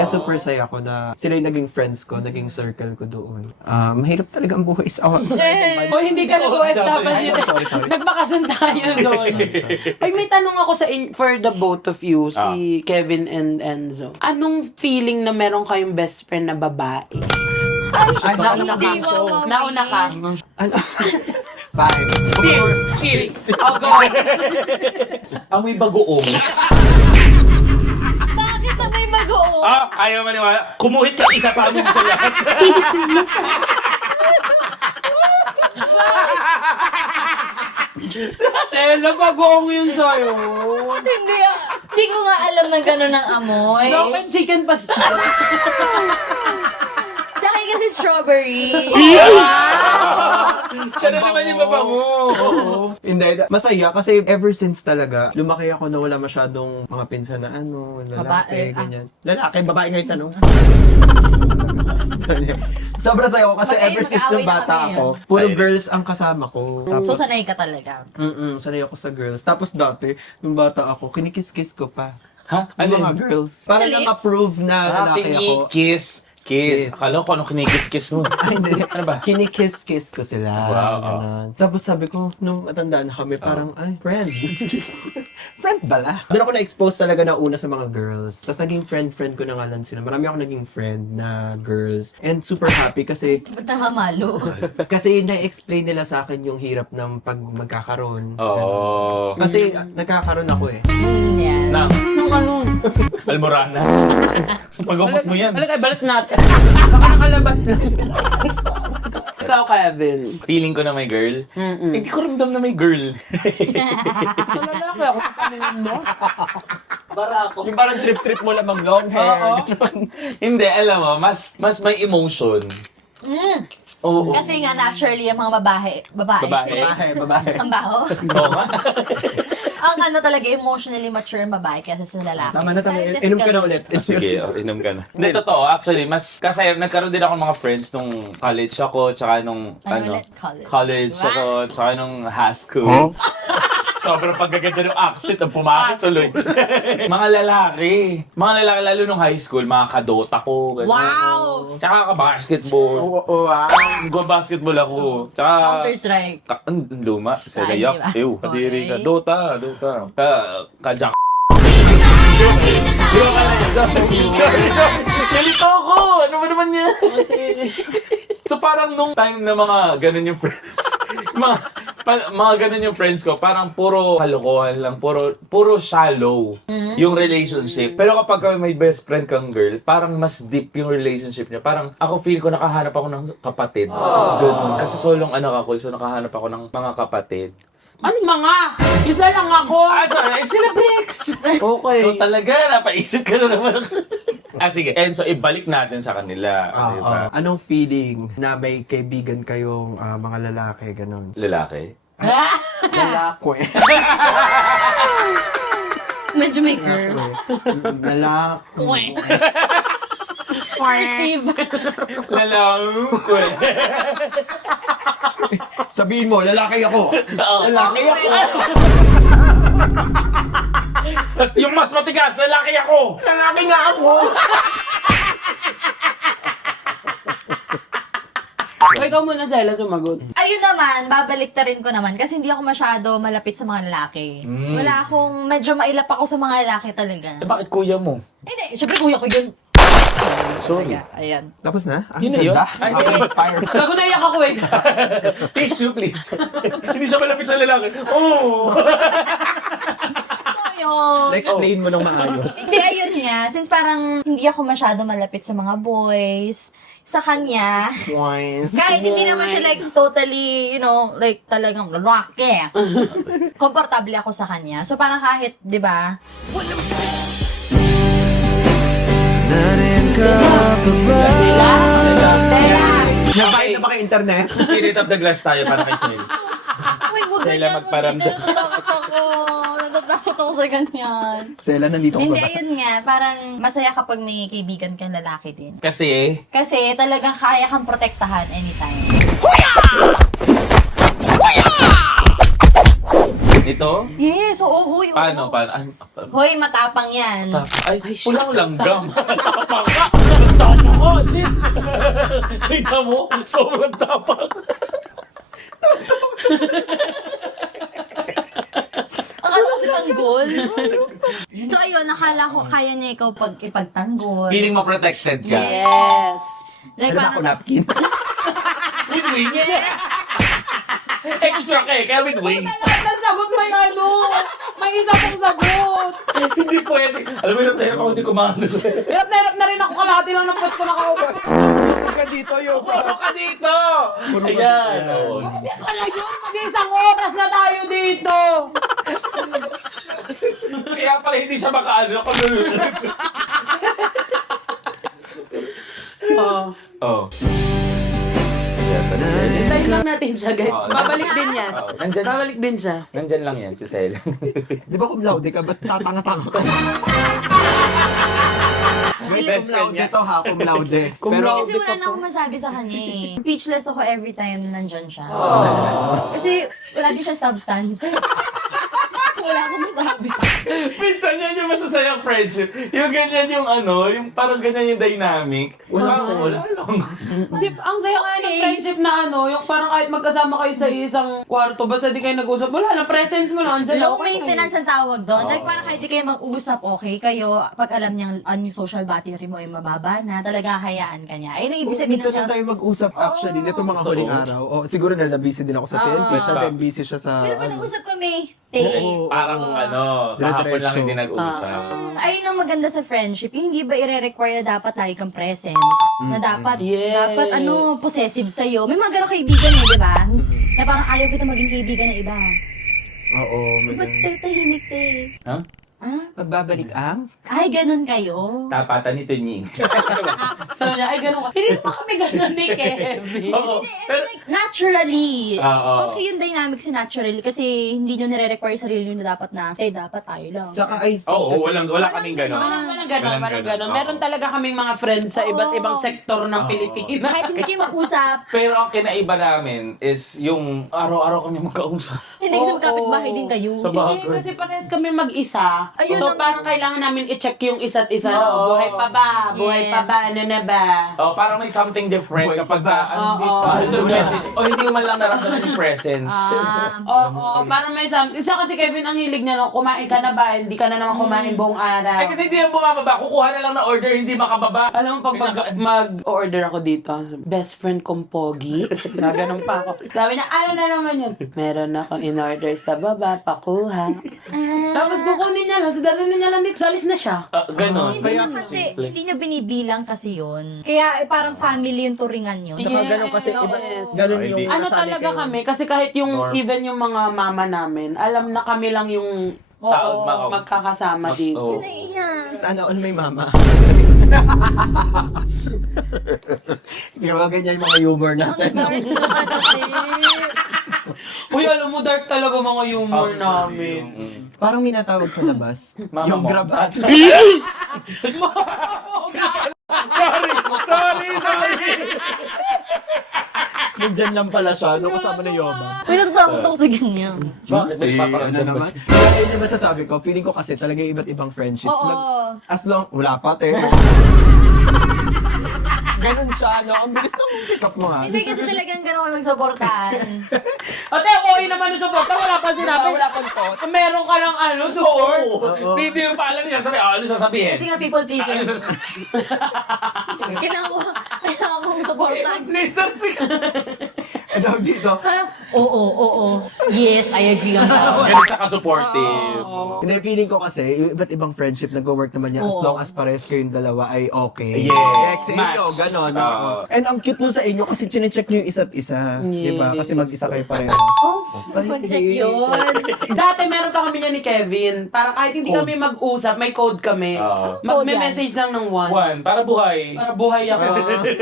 Kaya super saya ko na sila yung naging friends ko, naging circle ko doon. Mahirap talaga ang buhay sa O hindi ka nag-OFW. Sorry. Nagbakasyon tayo doon. Ay, may tanong ako for the both of you, si Kevin and Enzo. Anong feeling na meron kayong best friend na babae? Ay, Nauna ka. Wow. Nauna ka. ano? Bye. Still. Oh, go. Amoy bagoong. Bakit na may mag-oo? Ayaw maniwala. Kumuhit ka isa pa amin sa lahat. Sela, bagoong yun sa'yo. Hindi ko nga alam na gano'n ang amoy. Broken chicken pasta. Sa akin kasi strawberry. Siya na naman yung babango. Oo. Hindi, masaya kasi ever since talaga, lumaki ako na wala masyadong mga pinsan na lalaki, Babae, ganyan. Lalaki, babae nga yung tanong. Sobrang saya ko kasi ever since mag-aaway yung na bata kami ako, puro girls ang kasama ko. So, Tapos, sanay ka talaga. sanay ako sa girls. Tapos dati, nung bata ako, kinikis-kiss ko pa. Ha? Yung Alin? mga girls. Para Sa lang lips? approve na lalaki ako. Kiss. Kiss. Akala ko anong kinikiss-kiss mo. Ay, hindi. Ano ba? Kinikiss-kiss ko sila. Wow. Ganon. Tapos sabi ko, nung matanda na kami, parang, ay, friend. Friend bala. Doon ako na-expose talaga na una sa mga girls. Tapos naging friend ko na nga lang sila. Marami ako naging friend na girls. And super happy kasi, Ba't namamalo? kasi na-explain nila sa akin yung hirap ng pag magkakaroon. Oo. Kasi nagkakaroon ako eh. Yan. Nang Nung ano? Almoranas. Pag-umot mo yan. Halika, balik natin. Baka nakalabas lang. Ikaw, Kevin. Feeling ko na may girl. Mm-mm. Hindi ko ramdam na may girl. Sa lalaki ako sa paningin mo. Para ako. Yung parang trip-trip mo lamang long hair. Hindi, alam mo, mas may emotion. Oo. Kasi nga, naturally, ang mga babae. Babae. Babae. Ang baho. Oo nga. Ang ano talaga, emotionally mature ang babae kaysa sa lalaki. Tama na, inom ka na ulit. Sige, inom ka na. Hindi, totoo. Actually, kasi nagkaroon din ako ng mga friends nung college ako, tsaka nung, Ulit? college ako, tsaka nung high school. Sobrang paggaganda ng accent ang pumakit tuloy. Mga lalaki, lalo nung high school, mga kadota ko. Ganun. Wow! Tsaka ka-basketball. Oo, ah. Basketball ako. Tsaka, Counter-Strike. ang luma. Saan, Sagayak. di ba? Ew, kadiri ka. Okay. Dota. Ka-jack. Nalito ako! Ano ba naman yan? So parang nung time na mga ganun yung friends, mga ganun yung friends ko, parang puro kalokohan lang, puro shallow yung relationship. Pero kapag may best friend kang girl, parang mas deep yung relationship niya. Parang ako feel ko nakahanap ako ng kapatid. Ganun. Kasi solong anak ako, so nakahanap ako ng mga kapatid. Ano mga? Isa lang ako. Sorry, sila Bricks! Okay. Ikaw talaga, napaisip ka na naman. Sige. And so, ibalik natin sa kanila. Diba? Anong feeling na may kaibigan kayong mga lalaki, ganon? Lalaki? Lalaki. Medyo may curve. Lalaki. Receive. Lalaki. Sabihin mo, lalaki ako. Lalaki ako. Yung mas matigas, lalaki ako! Lalaki nga ako. Ikaw muna, Zella, sumagot. Ayun naman, babaliktarin ko naman kasi hindi ako masyado malapit sa mga lalaki. Wala akong, medyo mailap ako sa mga lalaki talaga. Bakit kuya mo? Hindi, syempre kuya ko yun. Sorry. Ayan. Tapos na? Yun na yun? Ay, Inspired. Gago na iyak ako, wait. tissue, please. Hindi siya malapit sa lalaki. Oh! So, yun. Na-explain mo ng maayos. Hindi, ayun nga. Since parang hindi ako masyado malapit sa mga boys, sa kanya, Points. kahit hindi naman siya like totally, like talagang lalaki. Komportable ako sa kanya. So parang kahit, di ba? Nagbayad na ba kayo internet? Spirit of the glass tayo para kay Snell. Uy, huwag Sila ganyan, magparamdam. Natatakot ako sa ganyan. Sela, nandito ko Hindi, ba? ayun nga. Parang masaya kapag may kaibigan kang lalaki din. Kasi, Kasi talagang kaya kang protektahan anytime. ito, Yes, oo, huy. oo. paano? Hoy, matapang yan. Ay, pulang langgam. Tapang ka. Tapang mo, shit. Kita mo? Sobrang tapang. Akala ko si tanggol. So, ayun, nakala ko kaya niya ikaw ipagtanggol. Feeling mo protected ka. Yes. Like, Ano ba ako napkin? With wings? Yes. Extra ka kaya with wings. Nasagot may ano. May isa pong sagot. Hindi pwede. Alam mo yun, tayo ako hindi kumano. Hirap na rin ako, kalahati lang ng pots ko nakaupo. Saan ka dito, yo? Puro ka dito! Puro ka Ayan. dito. oo. Wala yun, mag-isang oras na tayo dito. Kaya pala hindi siya makaano. Oh. Hintayin lang natin siya, guys. Oo. Babalik din yan. Oo. Nandyan. Babalik din siya. Nandyan lang yan, si Sel. Di ba cum laude ka? Ba't tatanga-tanga ka? Guys, Best cum friend laude niya. to ha, cum laude. Cum Pero, laude. Kasi wala na akong masabi sa kanya eh. Speechless ako every time nandyan siya. Kasi wala din siya substance. So, Wala akong masabi. Minsan yan yung masasayang friendship. Yung ganyan yung yung parang ganyan yung dynamic. Wala lang. Ang saya nga ng friendship na yung parang kahit magkasama kayo sa isang kwarto, basta di kayo nag-usap, wala na, presence mo na, andyan Low okay. maintenance ang tawag doon. Like, parang kahit di kayo mag-uusap, okay kayo, pag alam niyang yung social battery mo ay mababa na, talaga hayaan ka niya. Ayun ang ibig sabihin Minsan ng lang tayo mag-usap actually, nito mga huling araw. Siguro na busy din ako sa TNT, siya din busy siya sa... Pero nag-usap kami. Parang kahapon lang hindi nag-usap. Ayun ang maganda sa friendship. Yung hindi ba i-require na dapat lagi kang present? Na dapat, Yes. dapat possessive sa'yo. May mga ganong kaibigan di ba? Na parang ayaw kita maging kaibigan ng iba. Oo, Ba't tahimik te? Ha? Magbabalik ang? Ay, ganun kayo. Tapatan ni Tunying. Sabi niya, ay ganun ka. Hindi pa kami ganun ni Kevin. Oo. Pero, Like, naturally. Oo. Okay yung dynamics yung naturally kasi hindi nyo nire-require sarili nyo na dapat na, dapat tayo lang. Tsaka I think oo, kasi- wala kaming gano'n. Walang ganon. Meron talaga kaming mga friends sa iba't ibang sektor ng Pilipinas. Kahit hindi kayo mag-usap, Pero ang kinaiba namin is yung araw-araw kami magkausap. hindi kasi magkapit-bahay din kayo. Sa Hindi, bagay. kasi parehas kami mag-isa. Ayun So ang- parang kailangan namin i-check yung isa't isa. Oo. Buhay pa ba? Buhay Yes. pa ba? Ano na ba? Oh, parang may something different Buhay kapag pa ba? hindi message. O hindi mo man lang naramdaman yung presence. Oo, parang may something. Isa kasi Kevin ang hilig niya, kumain ka na ba? Hindi ka na naman kumain buong araw. Ay, kasi hindi yan bumababa. Kukuha na lang na order, hindi makababa. Alam mo, pag mag-order ako dito, best friend kong Pogi, na ganun pa ako. Sabi niya, ano na naman yun? Meron akong in-order sa baba, pakuha. Tapos kukunin niya lang, dadalhin niya lang dito, salis na siya. Ganon. Hindi nyo kasi, hindi nyo binibilang kasi yun. Kaya parang family yung turingan nyo. Tsaka ganun kasi, iba, ganun yung Ano nasanay talaga kayo. kami, kasi kahit yung, even yung mga mama namin, alam na kami lang yung magkakasama dito. Oo. Naiiyak. Sana all may mama. Di ba ganyan yung mga humor natin? Ang dark naman kasi. Uy, alam mo, dark talaga mga humor namin. Parang may natawag sa labas. Mama Yung mo. grabat. Sorry! Yung dyan lang pala siya, nung kasama na Yoba. Uy, natatakot ako sa ganyan. Bakit? Si, ano Nagpaparamdam naman? ba? Kaya yun yung masasabi ko, feeling ko kasi talaga yung iba't ibang friendships. Oo. As long, wala pa, te. Ganun siya, no? Ang bilis ng pick up mo, ha? Hindi kasi talagang gano'n kami magsuportahan. Ate, okay naman yung support. Wala pa sinabi. Wala pang thought. Meron ka ng support. Hindi mo pa alam niya. Ano sasabihin? Kasi nga people pleaser. Kailangan ko magsuportahan. Pleaser Ano dito? Parang, oo. Yes, I agree on that. Ganun siya ka-supportive. Hindi, feeling ko kasi, yung iba't ibang friendship, nag-work naman niya as long as pares kayong dalawa ay okay. Yes, Sa inyo, match. ganon. Oo. And ang cute nun sa inyo kasi chinecheck niyo yung isa't isa. Yes. Diba? Kasi mag-isa kayo pareho. Check yun. Dati meron pa kami niya ni Kevin. Parang kahit hindi kami mag-usap, may code kami. Oo. Mag-message lang ng one. One, para buhay. Para buhay ako.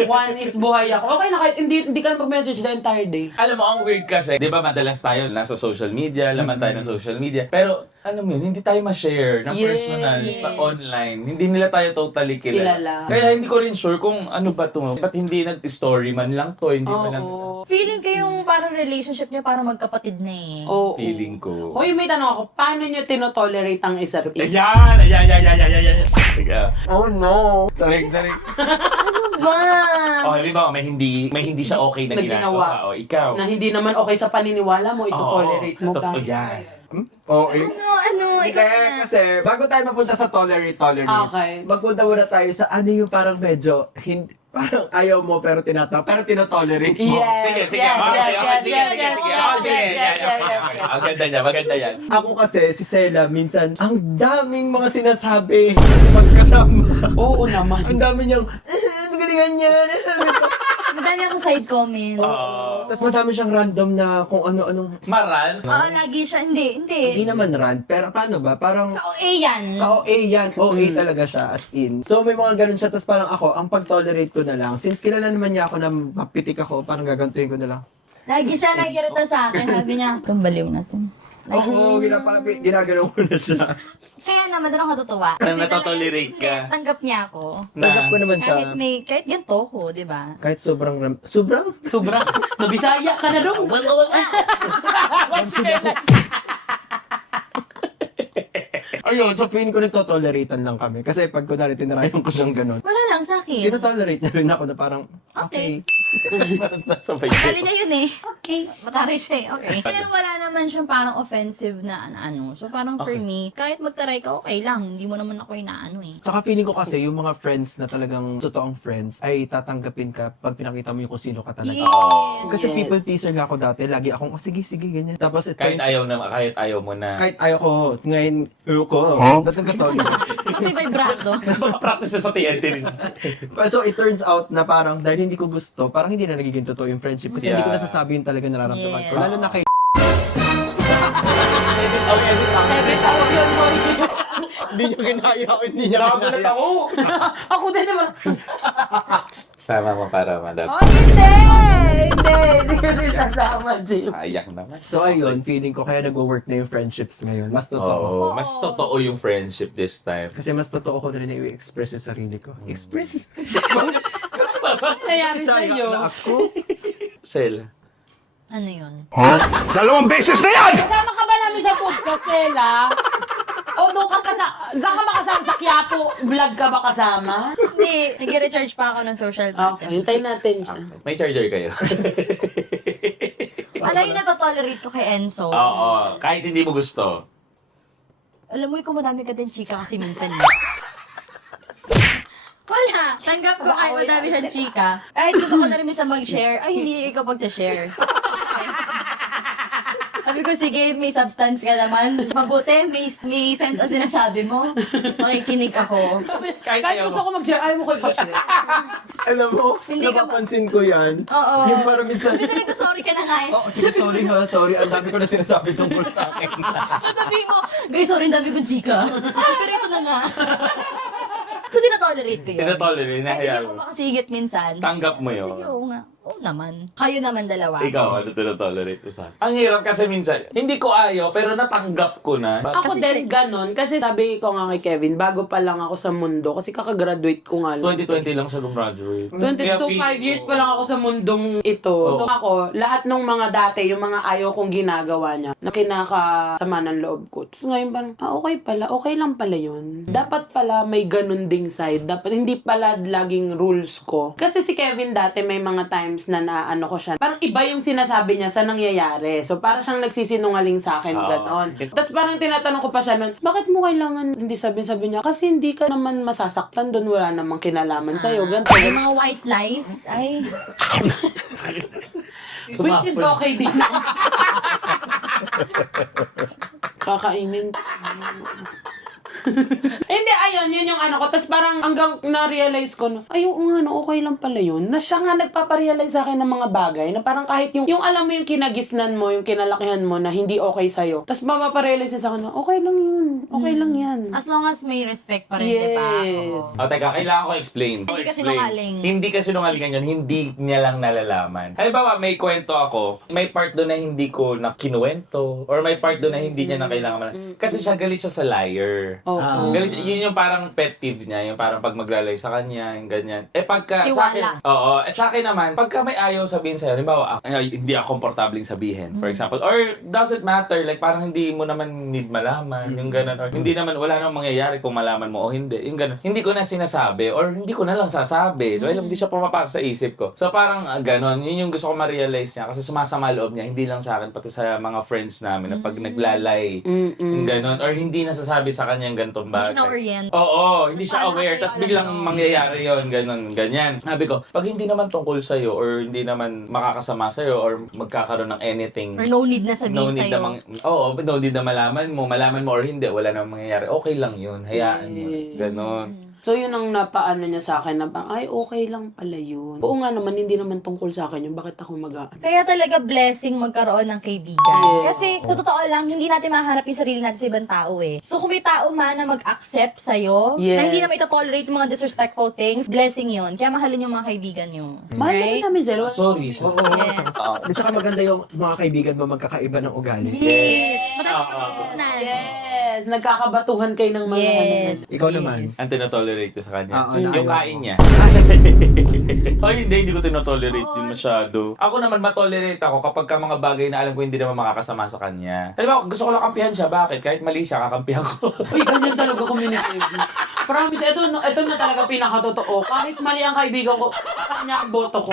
One is buhay ako. Okay na kahit hindi ka na mag-message the entire day. Alam mo, ang weird kasi, di ba madalas tayo nasa social media, laman tayo ng social media, pero alam mo yun, hindi tayo ma-share ng Yes. personal Yes. sa online. Hindi nila tayo totally kilala. Kilala. Kaya hindi ko rin sure kung ano ba to. Ba't hindi nag-story man lang to, hindi man lang Feeling ko yung parang relationship niyo parang magkapatid na eh. Oo. feeling ko. Hoy, may tanong ako, paano nyo tinotolerate ang isa't isa? Ayan. Oh no! Tarik. Ba? Oh, halimbawa, may hindi siya okay na Na ginawa. ginagawa. O, ikaw. Na hindi naman okay sa paniniwala mo, ito-tolerate mo sa... Totoo yan. Okay. Ano, ikaw Hindi, na. kasi bago tayo mapunta sa tolerate, Okay. magpunta muna tayo sa ano yung parang medyo, parang ayaw mo pero tinotolerate mo. Yes, Sige. yes, Okay. yes, Sige. yes, yes, yes, yes. Ang ganda niya, maganda yan. Ako kasi, si Sela, minsan, ang daming mga sinasabi pagkasama. Oo naman. Ang dami niyang, ang galingan niya. Madami akong side comment. Tapos madami siyang random na kung ano-anong, Maral. Oo, lagi siya. Hindi. hindi naman rant, pero paano ba? Parang, Kao-A yan. ka-OA yan, OA talaga siya, as in. So may mga ganun siya, tapos parang ako, ang pag-tolerate ko na lang, since kilala naman niya ako na mapitik ako, parang gagantuin ko na lang. Lagi siya nagirita sa akin. Sabi niya, tumbaliw na to. Oo, ginagalaw ko na siya. Kaya naman doon ako natutuwa. Nang natotolerate ka. Tanggap niya ako. Tanggap ko naman siya. Kahit ganito ko, di ba? Kahit sobrang, sobrang? Sobrang, nabisaya ka na daw. Ayun, so feeling ko nagtotoleratan lang kami. Kasi pag kunwari tinarayan ko siyang ganun, Wala lang sa akin. tinotolerate niya rin ako na parang, okay. Sabay Kali niya yun eh. Okay. Matari siya eh. Okay. Pero wala naman siyang parang offensive na ano. So parang for me, kahit magtaray ka, okay lang. Hindi mo naman ako inaano eh. Tsaka feeling ko kasi yung mga friends na talagang totoong friends ay tatanggapin ka pag pinakita mo yung kung sino ka talaga. Yes. Kasi Yes. people teaser nga ako dati. Lagi akong, sige, ganyan. Tapos it Kahit turns, ayaw mo na. kahit ayaw ko, ngayon, ko. Ba't ang katawag? Pag may vibrato. Practice na sa TNT rin. So it turns out na parang dahil hindi ko gusto, parang hindi na nagiging totoo yung friendship. Kasi hindi ko Yeah. nasasabi yung talaga nararamdaman ko. Yes. Lalo na kay Edit ako yun, boy. hindi niya ginaya o hindi niya Nakagulat ginaya. ako. Ako din naman. Sama mo para madam. Oh, hindi! Hindi ko rin sasama, Jim. Sayang naman. So ayun, feeling ko kaya nag-work na yung friendships ngayon. Mas totoo. Oo, mas totoo yung friendship this time. Kasi mas totoo ko na rin na i-express yung sarili ko. Express? Nangyari sa'yo. Na ako. Sel. Ano yun? Dalawang beses na yan! Kasama ka ba namin sa podcast, Sela? O doon ka saan ka ba kasama? Sa Quiapo? Vlog ka ba kasama? Hindi. Nag-recharge pa ako ng social media. Okay, hintayin natin siya. May charger kayo? Alam yung natatolerate ko kay Enzo. Oo, kahit hindi mo gusto. Alam mo, ikaw madami ka din chika kasi minsan. Wala. Tanggap ko kahit madami siyang chika. Kahit gusto ko na rin minsan mag-share, ay hindi ikaw pag-share. Sabi ko, sige, may substance ka naman. Mabuti, may sense ang sinasabi mo. Makikinig ako. Kahit Kahit ayaw gusto mo. ko mag-share, ayaw mo ko i-share. Alam mo, Hindi ka- napapansin ko yan. Oo. Yung parang minsan, Minsan nag-sorry ka na nga eh. oh, sige, sorry ha, sorry. Ang dami ko na sinasabi tungkol sa akin. Sabi mo, guys, sorry, ang dami kong chika. Pero ito na nga. So, tinatolerate ko yun. Tinatolerate na Kahit hindi hayaan ako mo. makasigit minsan. Tanggap mo yun. Sige, oo nga. Oo naman. Kayo naman dalawa. Ikaw, ano tinatolerate mo sa akin? Ang hirap kasi minsan, hindi ko ayaw, pero natanggap ko na. Ako Kasi din ganon. Kasi sabi ko nga kay Kevin, bago pa lang ako sa mundo. Kasi kakagraduate ko nga lang. 2020 lang siya gumraduate. 20, so 5 years pa lang ako sa mundong ito. So ako, lahat ng mga dati, yung mga ayaw kong ginagawa niya, na kinakasama ng loob ko. Tapos ngayon parang, okay pala, okay lang pala yun. Dapat pala may ganun ding side. Dapat hindi pala laging rules ko. Kasi si Kevin dati may mga times na naano ko siya. Parang iba yung sinasabi niya sa nangyayari. So parang siyang nagsisinungaling sa akin, ganon. Tapos parang tinatanong ko pa siya nun, bakit mo kailangan hindi sabi niya? Kasi hindi ka naman masasaktan doon, wala namang kinalaman sa'yo. Ganito. Yung mga white lies, ay... Which is okay din. Kakainin. Hindi, ayun, yun yung ano ko. Tapos parang hanggang na-realize ko na, ay, yung ano, okay lang pala yun. Na siya nga nagpaparealize sa akin ng mga bagay na parang kahit yung alam mo yung kinagisnan mo, yung kinalakihan mo na hindi okay sa'yo. Tapos mapaparealize niya sa akin na, okay lang yun. Okay lang yan. As long as may respect pa rin, di ba? Yes. O, teka, kailangan ko explain. Hindi ka Explain. sinungaling. Hindi ka sinungalingan yun, hindi niya lang nalalaman. Halimbawa, may kwento ako, may part doon na hindi ko na kinuwento, or may part doon na hindi niya na kailangan malaman. Kasi siya galit siya sa liar. Oo. Galit siya, yun yung parang pet peeve niya, yung parang pag maglalay sa kanya, yung ganyan. Eh pagka sa Tiwala. akin, oo, sa akin naman, pagka may ayaw sabihin sa'yo, halimbawa, hindi ako komportabling sabihin, for example, or doesn't matter, like parang hindi mo naman need malaman, yung ganun, or hindi naman, wala namang mangyayari kung malaman mo o hindi, yung ganun. Hindi ko na sinasabi, or hindi ko na lang sasabi, dahil hindi siya pumapasok sa isip ko. So parang ganun, yun yung gusto ko ma-realize niya, kasi sumasama loob niya, hindi lang sa akin, pati sa mga friends namin, na pag naglalay, yung ganun, or hindi nasasabi sa kanya yung ganitong Hindi siya bagay. na-orient. Oo, hindi Mas siya parang aware, natin tapos alam biglang yun. mangyayari yon ganun, ganyan. Sabi ko, pag hindi naman tungkol sa'yo, or hindi naman makakasama sa'yo, or magkakaroon ng anything, Or no need na sabihin no need sa'yo. no need na malaman mo or hindi, wala namang mangyayari, okay lang yun, hayaan mo, Yes. ganun. So, yun ang napaano niya sa akin na bang, ay, okay lang pala yun. Oo nga naman, hindi naman tungkol sa akin yun. Bakit ako Kaya talaga blessing magkaroon ng kaibigan. Yes. Kasi, sa totoo lang, hindi natin mahanap yung sarili natin sa ibang tao eh. So, kung may tao man na mag-accept sa'yo, Yes. na hindi na may tolerate yung mga disrespectful things, blessing yun. Kaya mahalin yung mga kaibigan nyo. Mahal naman namin, Zero. Sorry. Oo, Yes. At saka maganda yung mga kaibigan mo magkakaiba ng ugali. Yes! Madami pang natutunan. Yes. Yes, nagkakabatuhan kayo ng mga Yes. Ikaw naman. Ang tinotolerate ko sa kanya. Oo, na Yung ayaw kain ko. niya. Ay, hindi ko tinotolerate yun masyado. Ako naman, matolerate ako kapag ka mga bagay na alam ko hindi naman makakasama sa kanya. Alam mo, gusto ko lang kampihan siya. Bakit? Kahit mali siya, kakampihan ko. Uy, ganyan talaga communicative. Promise, ito na talaga pinakatotoo. Kahit mali ang kaibigan ko, kanya ang boto ko.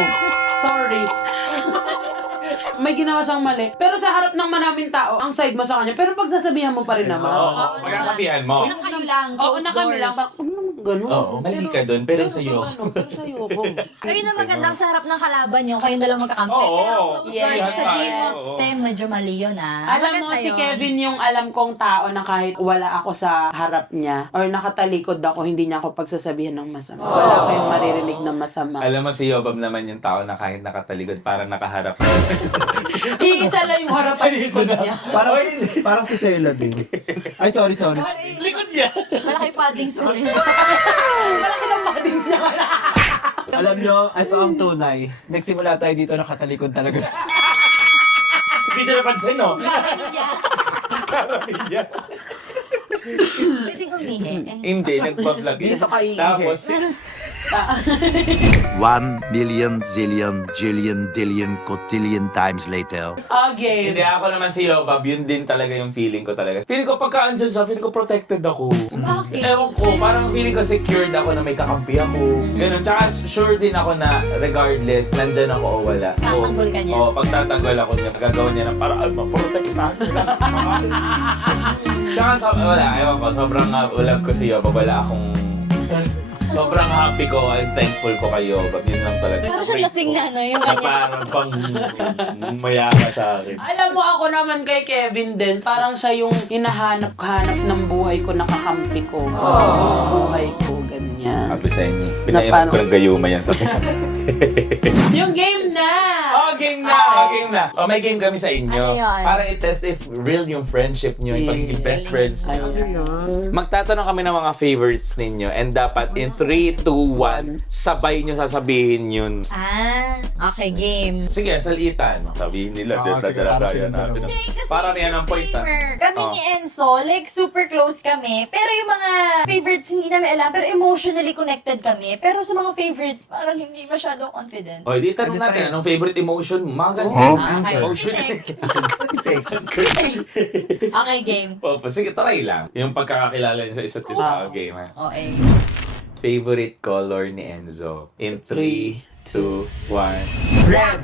Sorry. May ginawa siyang mali. Pero sa harap ng maraming tao, ang side mo sa kanya. Pero pagsasabihan mo pa rin naman. Oo, pagkasabihan mo. Na kayo lang, Oo, closed na kami lang. doors. Ganun. Oo, mali ka dun, pero sa'yo. Pero sa'yo ko. Kayo na maganda sa harap ng kalaban nyo, kayo na lang magkakampi. Oo. Pero closed Yes. doors, sabihin mo, Oo. te, medyo mali yun ah. Alam mo, Maganda si yun. Kevin yung alam kong tao na kahit wala ako sa harap niya or nakatalikod ako, hindi niya ako pagsasabihan ng masama. Wala kayong maririnig na masama. Alam mo, si Yobab naman yung tao na kahit nakataligod, parang nakaharap. Iisa lang yung harapan likod niya. Parang si Sela din. Ay, sorry. Likod niya! Malaki padding sa rin. Malaki ng paddings niya. Alam nyo, ito ang tunay. Nagsimula tayo dito, nakatalikod talaga. Hindi niya napansin, no? Karamilya. Karamilya. Pwede umihi. Hindi, nagpa-vlog. Dito ka iihi. Tapos, 1 million zillion jillion dillion cotillion times later. Okay. hindi ako naman si Yobab, yun din talaga yung feeling ko talaga. Feeling ko pagka andyan siya, feeling ko protected ako. Bakit? Ewan ko, parang feeling ko secured ako na may kakampi ako. Ganun, tsaka sure din ako na regardless, nandyan ako o wala. Tatanggol ka niya? Oo, pag tatanggol ako niya, gagawa niya ng paraan, maprotektahan nila. Tsaka wala, ewan ko, sobrang love ko si Yobab, wala akong... Sobrang happy ko and thankful ko kay Yobab. Yun lang talaga. Parang siya lasing na, no? Yung Na kanya. parang pang mayama sa akin. Alam mo, ako naman kay Kevin din, parang siya yung hinahanap-hanap ng buhay ko, nakakampi ko. Yung buhay ko, ganyan. Happy sa inyo. Na Pinayaman paano? ko ng gayuma yan sa Yung game na! game na! Game na! May game kami sa inyo. Ano yun? Para i-test if real yung friendship nyo, yung pagiging best friends nyo. Magtatanong kami ng mga favorites ninyo and dapat in 3, 2, 1, sabay nyo sasabihin yun. Ah, okay, game. Sige, salitan. Sabihin nila, sige, para dadarayan sila natin. Hindi, kasi Para may yan ang point, ah. disclaimer. Kami Oh. ni Enzo, like, super close kami. Pero yung mga favorites, hindi namin alam. Pero emotionally connected kami. Pero sa mga favorites, parang hindi masyado confident. O, di tanong natin, anong favorite emotion mo? Mga ganun. Ah, okay. Emotion. Okay, game. Opo, sige, try lang. Yung pagkakakilala niyo sa isa't isa sa game. Ha? Okay. Favorite color ni Enzo? In 3, 2, 1. Red!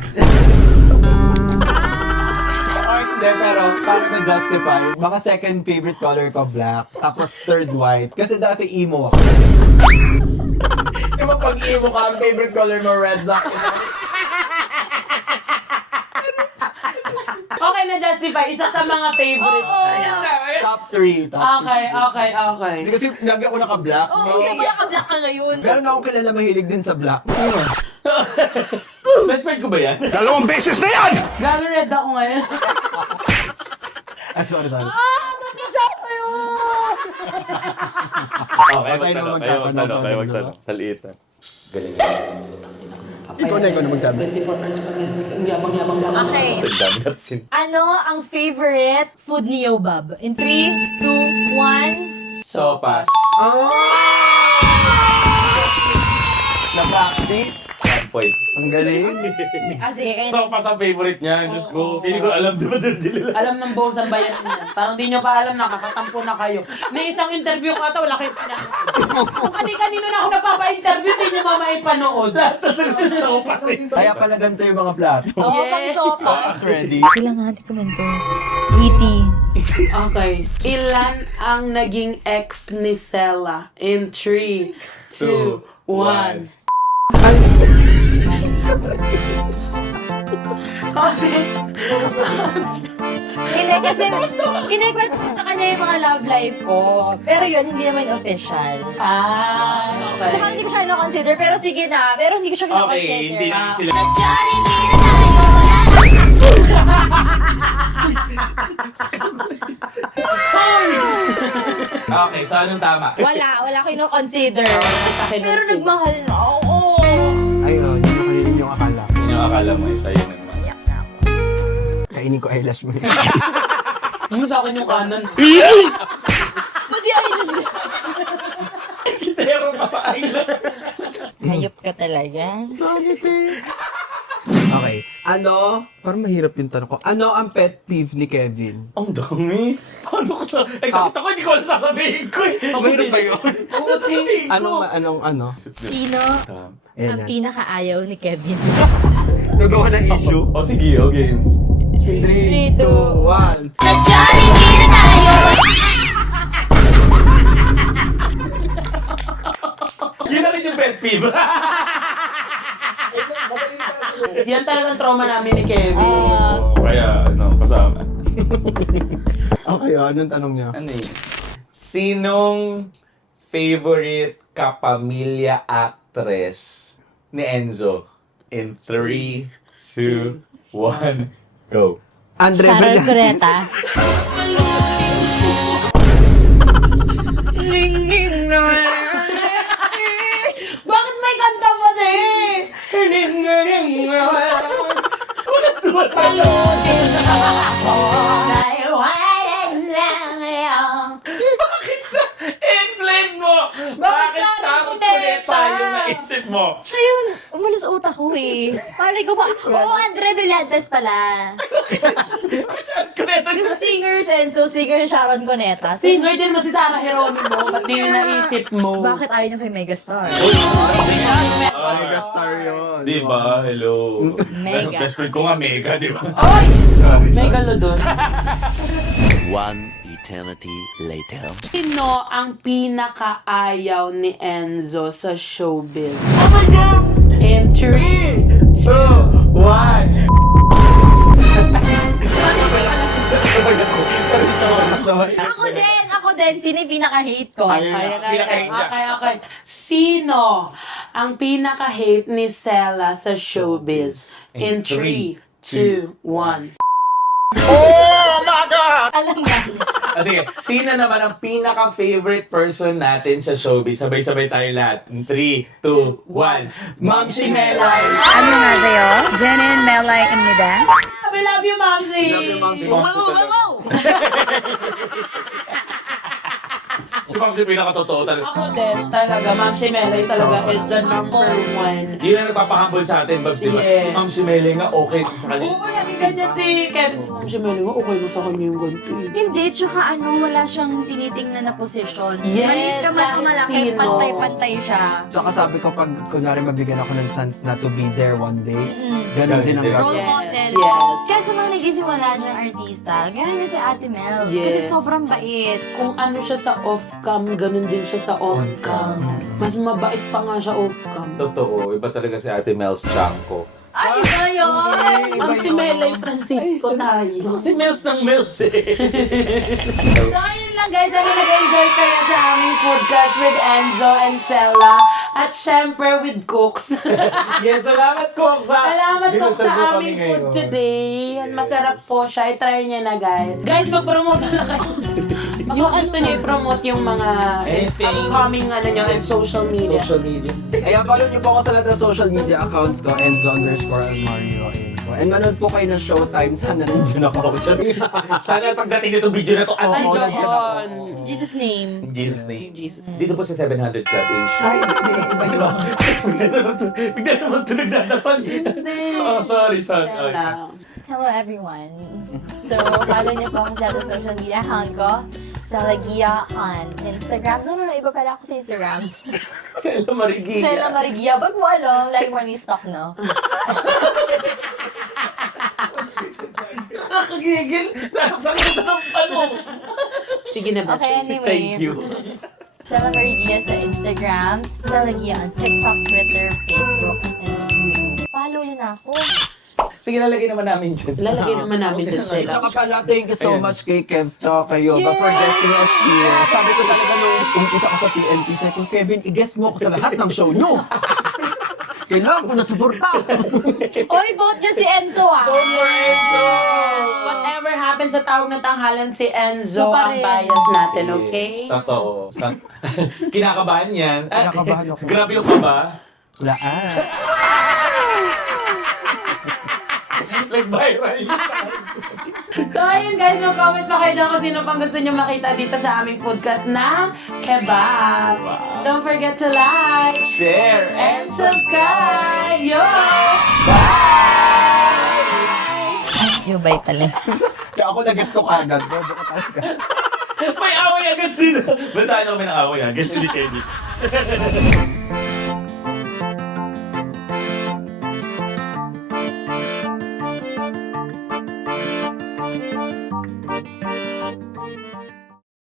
Ay, hindi, pero para ma-justify, baka second favorite color ko black, tapos third white. Kasi dati emo ako. Di ba pag emo ka, ang favorite color mo red, black, and white? Okay na justify, isa sa mga favorite. Top 3. Okay. Hindi kasi lagi ako naka-black. Oo, hindi mo naka-black ka ngayon. Meron akong kilala mahilig din sa black. Sino? Best friend ko ba yan? 2 beses na yan! Galo red ako ngayon. Ay, sorry. Okay, Tayo na magtanong. Kayo magtatanong. magtanong. Salitan. Galing. Ikaw na magsabi. 24 hours pa yan. Ang yabang-yabang lang. Okay. Ang dami natin. Ano ang favorite food ni Yobab? In 3, 2, 1. Sopas. Na-practice? 1 point. Ang galing. Kasi, Sopas ang favorite niya. Diyos ko. Pili ko alam, di ba? Alam ng buong sambayan niya. Parang di nyo pa alam, nakakatampo na kayo. May isang interview ka ito, wala kayo pinanood. Kung kanino na ako napapa-interview, di nyo mamaipanood. Tapos ang sopas eh. Kaya pala ganito yung mga plato. Oo, Yes. pang sopas. Sopas ready. Kailangan natin komento. Witty. Okay. Ilan ang naging ex ni Sela? In 3, 2, 1. Hindi, kasi kinikwento ko sa kanya yung mga love life ko. Pero yun, hindi naman official. Okay. So, parang hindi ko siya consider pero sige na. Pero hindi ko siya Okay, consider. hindi na sila. Okay, so anong tama? Wala ko consider. Akin Pero din. nagmahal na ako. Ayun, yun yung akala ko. Yun yung akala mo, sa'yo naman. Iyak na ako. Kainin ko eyelash mo. Ano sa akin yung kanan? Meron pa sa eyelash. Hayop ka talaga. Sorry, te. Okay. Parang mahirap yung tanong ko. Ano ang pet peeve ni Kevin? Ang dami. Ano ko sa... Ay, nakita ko, hindi ko alam sasabihin ko eh. Mahirap ba yun? Oo, sasabihin ko. Anong? Sino Ayan ang na. pinakaayaw ni Kevin? Nagawa ng issue. O sige, okay. 3, 2, 1. Yun na rin yung pet peeve. Yan talagang trauma namin ni Kevin. Kaya, kasama. Okay, anong tanong niya? Ano yun? Sinong favorite kapamilya actress ni Enzo? In 3, 2, 1, go. Andre Carol Bernardes. Cureta. Ring, ring, no. Bakit may kanta mo din? Ring, ring, no. Palutin ako dahil walang lang. Bakit siya? Explain mo! Bakit Sharon Cuneta yung naisip mo? Siya yun, umalis utak ko eh. Parang ko ba? Oo, Andre Brillantes pala. Sharon Cuneta siya. Yung singers and so singer Sharon Cuneta. Singer din mo si Sarah Geronimo. Ba't di naisip mo? Bakit ayaw niyo kay Megastar? Megastar yun. Di ba? Hello. Mega. Best friend ko nga, Mega, di ba? Ay! Sorry, May sorry. galo dun. One eternity later. Sino ang pinakaayaw ni Enzo sa showbiz? Oh my God! In 3, 2, 1. Ako din. Sino yung pinaka-hate ko? Okay. Sino ang pinaka-hate ni Sela sa showbiz? In 3, 2, 1. Alam mo. Sige, sino naman ang pinaka-favorite person natin sa showbiz? Sabay-sabay tayo lahat. 3, 2, 1. Ma'am Melay. Ano nga sa'yo? Jenin Melay Imnida? We love you, Momsy! Si Ma'am si pinaka-totoo talaga. Ako din, talaga. Ma'am si Melay talaga is the number one. Yun ang nagpapahambol sa atin, Babs, di ba? Yes. Si Ma'am si Melay nga, okay sa kanya. Oo, lagi ganyan si Kevin. Ma'am si Melay nga, okay mo sa kanya yung ganito eh. Hindi, tsaka wala siyang tinitingnan na posisyon. Yes, Maliit ka man o malaki, sino? pantay-pantay siya. Tsaka sabi ko, pag kunwari mabigyan ako ng chance na to be there one day, Mm. ganun din ang Yes. Role gagawin. model. Yes. Kaya sa mga nagisimula diyang artista, gaya na si Ate Mel. Kasi Yes. sobrang bait. Kung ano siya sa off-cam, ganun din siya sa on-cam. Mas mabait pa nga siya off-cam. Totoo, iba talaga si Ate Mel's Chanko. Ay, iba yun! Ang si Melay Francisco tayo. Si Mels ng Mels eh. So, ayun lang guys. Sana nag-enjoy kayo sa aming podcast with Enzo and Sela. At syempre with Cooks. Yes, salamat ko sa... Salamat po binusog mo sa kami aming food ngayon. today. Masarap po siya. I-try niya na guys. Guys, mag-promote na kayo. Yung gusto niyo i-promote yung mga Anything. upcoming and social media. Social media. Ayan, follow niyo po ako sa lahat ng social media accounts ko, Enzo_Almario. Ayun po. And manood po kayo ng Showtime. Sana nandiyan ako. Sana pagdating nitong video na to, Ay, Oo, doon. Jesus name. In Jesus' name. Jesus. Dito po sa 700 Club Asia. Ay, hindi. Iba Di yun. ba? Tapos bigla naman ito nagdadasal. Oh, sorry. Sela. Hello everyone. So, follow niyo po ako sa social media account ko. Salagia on Instagram. No, iba pala ako sa Instagram. Sela Marigila. Sela Marigia. Ba't mo alam? Like money stock, no? Nakakagigil. Saan ko ng ano? Sige na ba? Okay, anyway. Thank you. Sela Marigia sa Instagram. Salagia on TikTok, Twitter, Facebook, and YouTube. Follow niyo na ako. Sige, lalagay naman namin dyan. Lalagay naman namin dun sila. Tsaka pala, thank you so Ayan. much kay Kevs tsaka kay Yoga for guesting us here. Sabi ko talaga nung umpisa ko sa TNT, sabi ko, Kevin, i-guest mo ako sa lahat ng show nyo. Kailangan ko na suporta. Oy, vote niyo si Enzo, ah! Whatever happens sa tawag ng tanghalan, si Enzo So, pa ang rin. bias natin, okay? Yes, totoo. Kinakabahan yan. Kinakabahan ako. Grabe yung kaba. Wala Nag-viral yun sa akin. So ayun guys, mag-comment pa kayo dyan kung sino pang gusto nyo makita dito sa aming foodcast na kebab. Don't forget to like, Share and subscribe! Yo! Yung bye pala. Kaya ako nagets ko kagad. Bobo ka talaga. May away agad sila. Ba't tayo na kami ng away ha? Guess ulit kayo dito.